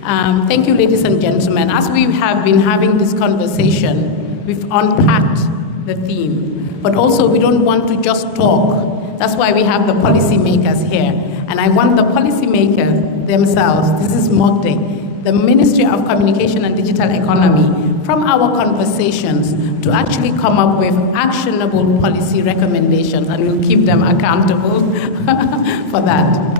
Thank you, ladies and gentlemen. As we have been having this conversation, we've unpacked the theme. But also we don't want to just talk. That's why we have the policymakers here. And I want the policymakers themselves, this is Mogde, the Ministry of Communication and Digital Economy, from our conversations to actually come up with actionable policy recommendations, and we'll keep them accountable for that.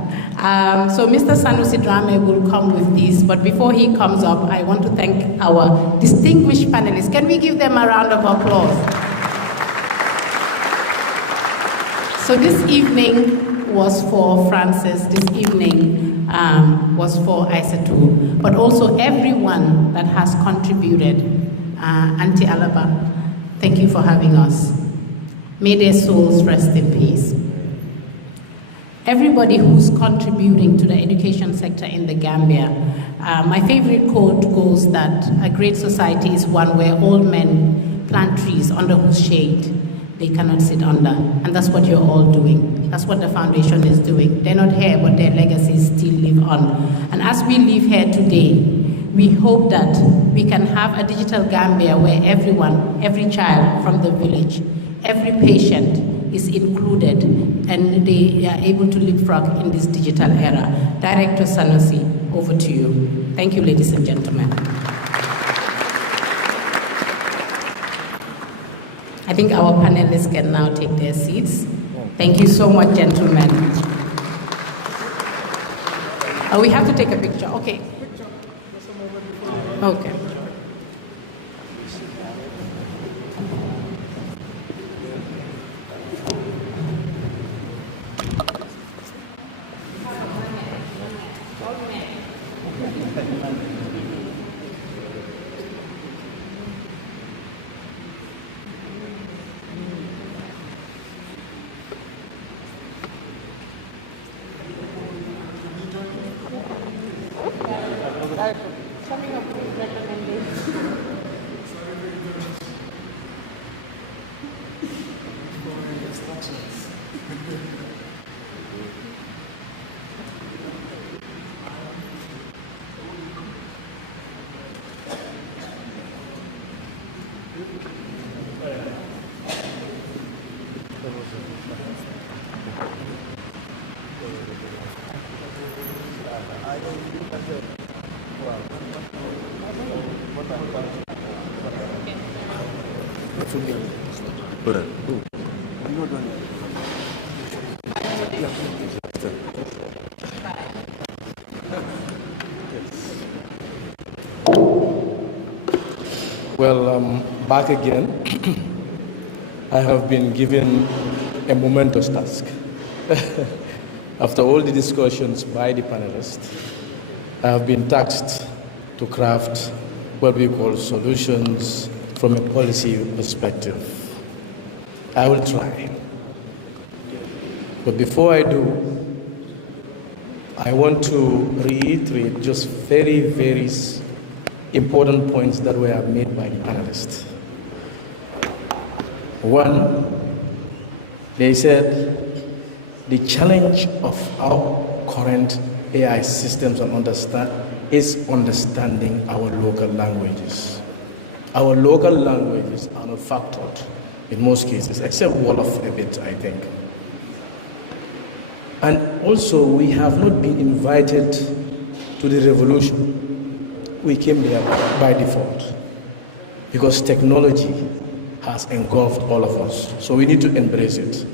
So Mr. Sanusi Drame will come with these, but before he comes up, I want to thank our distinguished panelists. Can we give them a round of applause? So this evening was for Francis, this evening was for Isatu, but also everyone that has contributed. Auntie Alaba, thank you for having us. May their souls rest in peace. Everybody who's contributing to the education sector in the Gambia. My favorite quote goes that a great society is one where old men plant trees under whose shade they cannot sit under. And that's what you're all doing. That's what the foundation is doing. They're not here, but their legacies still live on. And as we live here today, we hope that we can have a digital Gambia where everyone, every child from the village, every patient is included and they are able to leapfrog in this digital era. Director Sanusi, over to you. Thank you, ladies and gentlemen. I think our panelists can now take their seats. Thank you so much, gentlemen. We have to take a picture. Okay. Okay. Well, I'm back again. I have been given a momentous task. After all the discussions by the panelists, I have been tasked to craft what we call solutions from a policy perspective. I will try. But before I do, I want to reiterate just very important points that were made by the panelists. One, they said the challenge of our current AI systems is understanding our local languages. Our local languages are not factored in most cases, except Wolof a bit, I think. And also, we have not been invited to the revolution. We came there by default because technology has engulfed all of us. So we need to embrace it.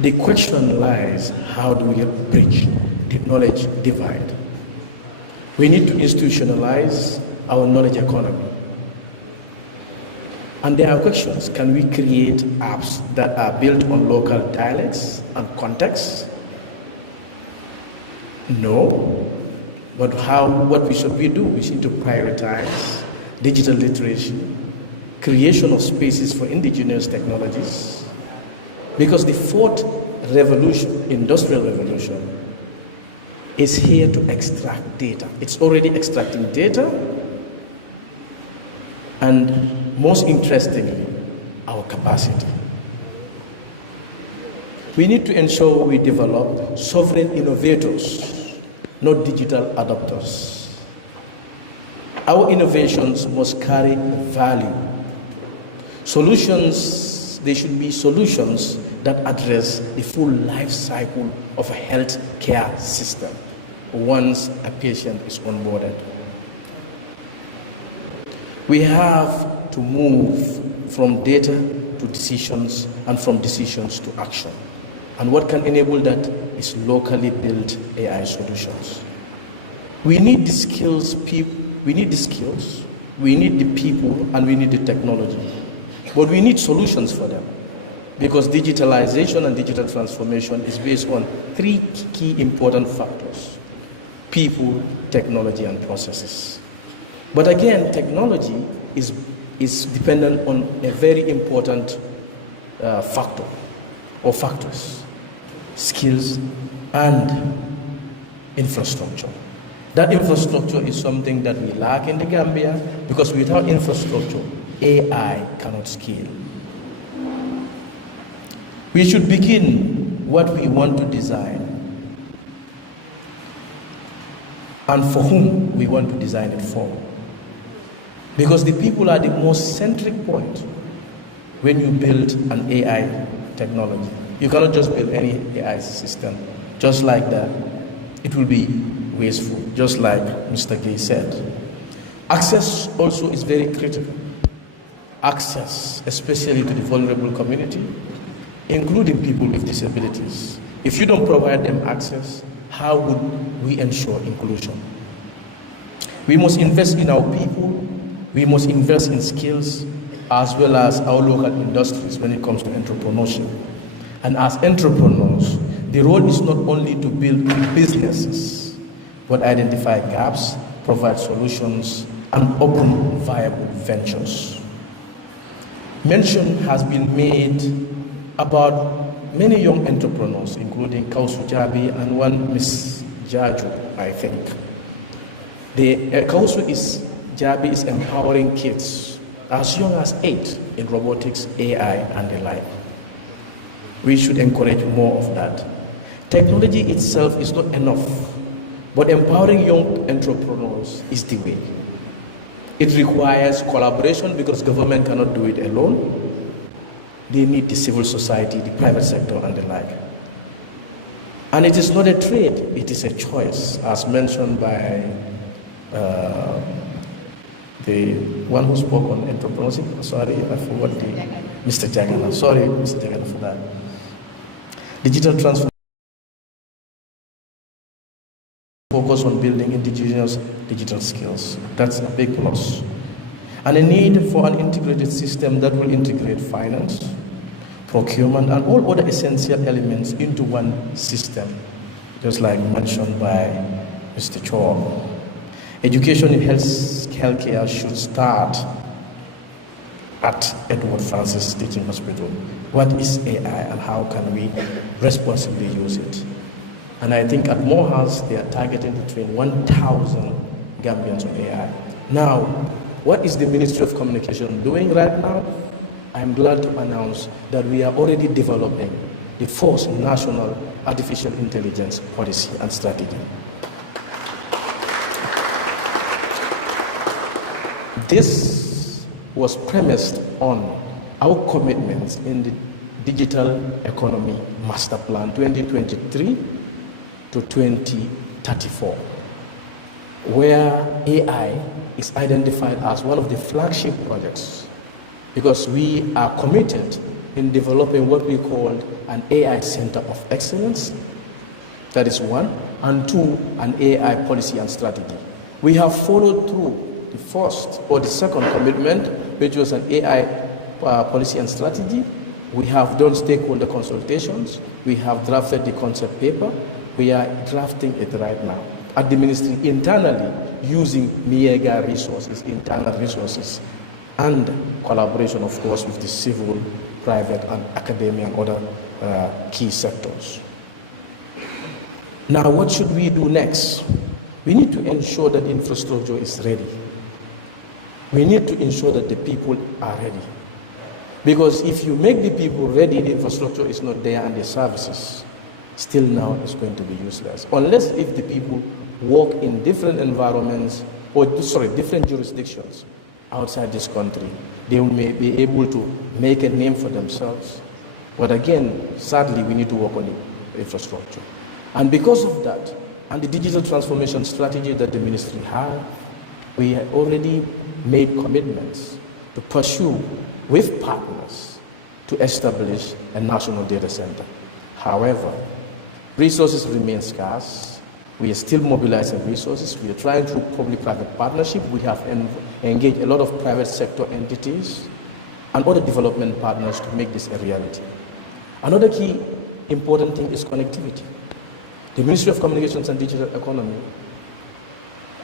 The question lies, how do we bridge the knowledge divide? We need to institutionalize our knowledge economy. And there are questions. Can we create apps that are built on local dialects and contexts? No. But what should we do? We need to prioritize digital literacy, creation of spaces for indigenous technologies, because the fourth revolution, industrial revolution, is here to extract data. It's already extracting data, and most interestingly, our capacity. We need to ensure we develop sovereign innovators, not digital adopters. Our innovations must carry value. Solutions, they should be solutions that address the full life cycle of a health care system once a patient is onboarded. We have to move from data to decisions and from decisions to action. And what can enable that is locally built AI solutions. We need the skills, we need the people, and we need the technology. But we need solutions for them, because digitalization and digital transformation is based on three key important factors: people, technology, and processes. But again, technology is dependent on a very important factor or factors: skills and infrastructure. That infrastructure is something that we lack in the Gambia, because without infrastructure, AI cannot scale. We should begin what we want to design and for whom we want to design it for. Because the people are the most centric point when you build an AI technology. You cannot just build any AI system just like that. It will be wasteful, just like Mr. Gay said. Access also is very critical. Access, especially to the vulnerable community, including people with disabilities. If you don't provide them access, how would we ensure inclusion? We must invest in our people, we must invest in skills, as well as our local industries when it comes to entrepreneurship. And as entrepreneurs, the role is not only to build businesses, but identify gaps, provide solutions, and open viable ventures. Mention has been made about many young entrepreneurs, including Kausu Jabi and one Miss Jaju, I think. Kausu Jabi is empowering kids as young as 8 in robotics, AI, and the like. We should encourage more of that. Technology itself is not enough, but empowering young entrepreneurs is the way. It requires collaboration, because government cannot do it alone. They need the civil society, the private sector, and the like. And it is not a trade, it is a choice, as mentioned by the one who spoke on entrepreneurship. Sorry, I forgot Mr. Jagana. Sorry, Mr. Jagana, for that. Digital transformation. Focus on building indigenous digital skills. That's a big plus. And a need for an integrated system that will integrate finance, procurement, and all other essential elements into one system, just like mentioned by Mr. Chor. Education in healthcare should start at Edward Francis Teaching Hospital. What is AI and how can we responsibly use it? And I think at Morehouse, they are targeting to train 1,000 Gambians on AI. Now, what is the Ministry of Communication doing right now? I'm glad to announce that we are already developing the first national artificial intelligence policy and strategy. This was premised on our commitments in the Digital Economy Master Plan 2023 to 2034, where AI is identified as one of the flagship projects, because we are committed in developing what we call an AI Center of Excellence. That is one. And two, an AI policy and strategy. We have followed through the first or the second commitment, which was an AI policy and strategy. We have done stakeholder consultations. We have drafted the concept paper. We are drafting it right now at the ministry internally, using MEGA resources, internal resources, and collaboration, of course, with the civil, private, and academia and other key sectors. Now, what should we do next? We need to ensure that infrastructure is ready. We need to ensure that the people are ready. Because if you make the people ready, the infrastructure is not there and the services still now is going to be useless. Unless if the people work in different environments, or different jurisdictions, outside this country, they may be able to make a name for themselves. But again, sadly, we need to work on the infrastructure. And because of that, and the digital transformation strategy that the ministry has, we have already made commitments to pursue with partners to establish a national data center. However, resources remain scarce. We are still mobilizing resources. We are trying through public-private partnership. We have engaged a lot of private sector entities and other development partners to make this a reality. Another key important thing is connectivity. The Ministry of Communications and Digital Economy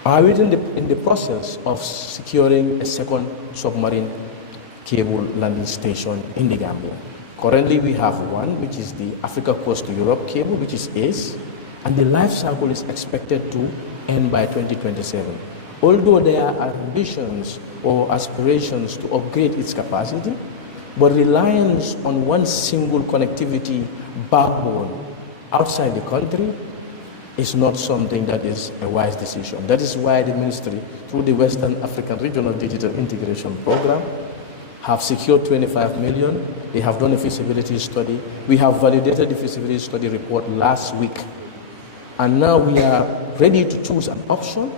are in the process of securing a second submarine cable landing station in the Gambia. Currently, we have one, which is the Africa Coast to Europe cable, which is ACE, and the life cycle is expected to end by 2027. Although there are ambitions or aspirations to upgrade its capacity, but reliance on one single connectivity backbone outside the country is not something that is a wise decision. That is why the ministry, through the Western African Regional Digital Integration Program, have secured 25 million. They have done a feasibility study. We have validated the feasibility study report last week. And now we are ready to choose an option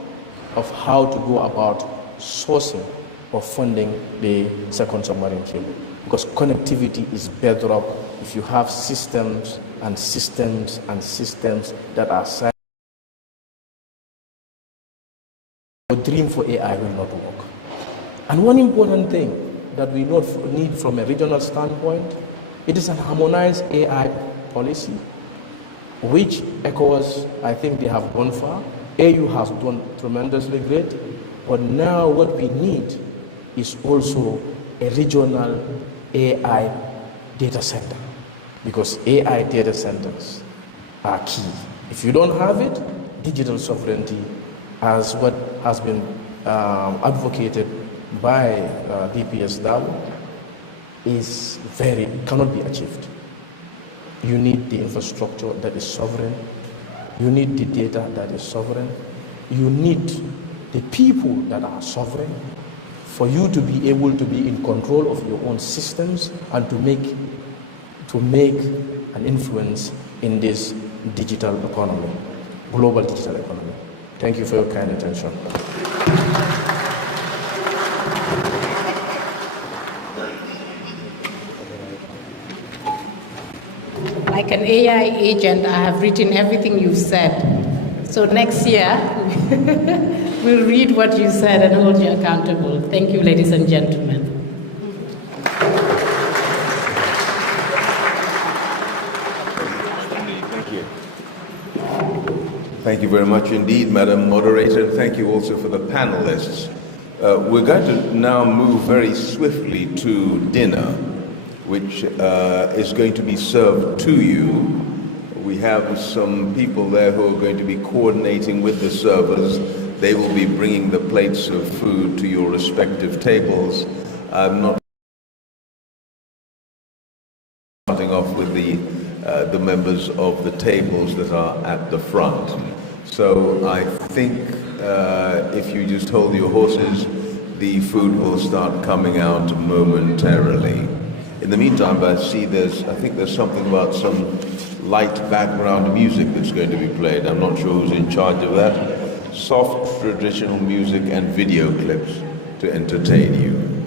of how to go about sourcing or funding the second submarine cable. Because connectivity is bedrock if you have systems and systems and systems that are silent. Your dream for AI will not work. And one important thing that we need from a regional standpoint, it is an harmonized AI policy, which ECOWAS, I think they have gone far. AU has done tremendously great, but now what we need is also a regional AI data center, because AI data centers are key. If you don't have it, digital sovereignty, as what has been advocated by DPS DAO, cannot be achieved. You need the infrastructure that is sovereign. You need the data that is sovereign. You need the people that are sovereign for you to be able to be in control of your own systems and to make an influence in this digital economy, global digital economy. Thank you for your kind attention. Like an AI agent, I have written everything you've said. So next year, we'll read what you said and hold you accountable. Thank you, ladies and gentlemen. Thank you. Thank you very much indeed, Madam Moderator. Thank you also for the panelists. We're going to now move very swiftly to dinner, which is going to be served to you. We have some people there who are going to be coordinating with the servers. They will be bringing the plates of food to your respective tables. I'm not starting off with the members of the tables that are at the front. So I think if you just hold your horses, the food will start coming out momentarily. In the meantime, I think there's something about some light background music that's going to be played. I'm not sure who's in charge of that. Soft traditional music and video clips to entertain you.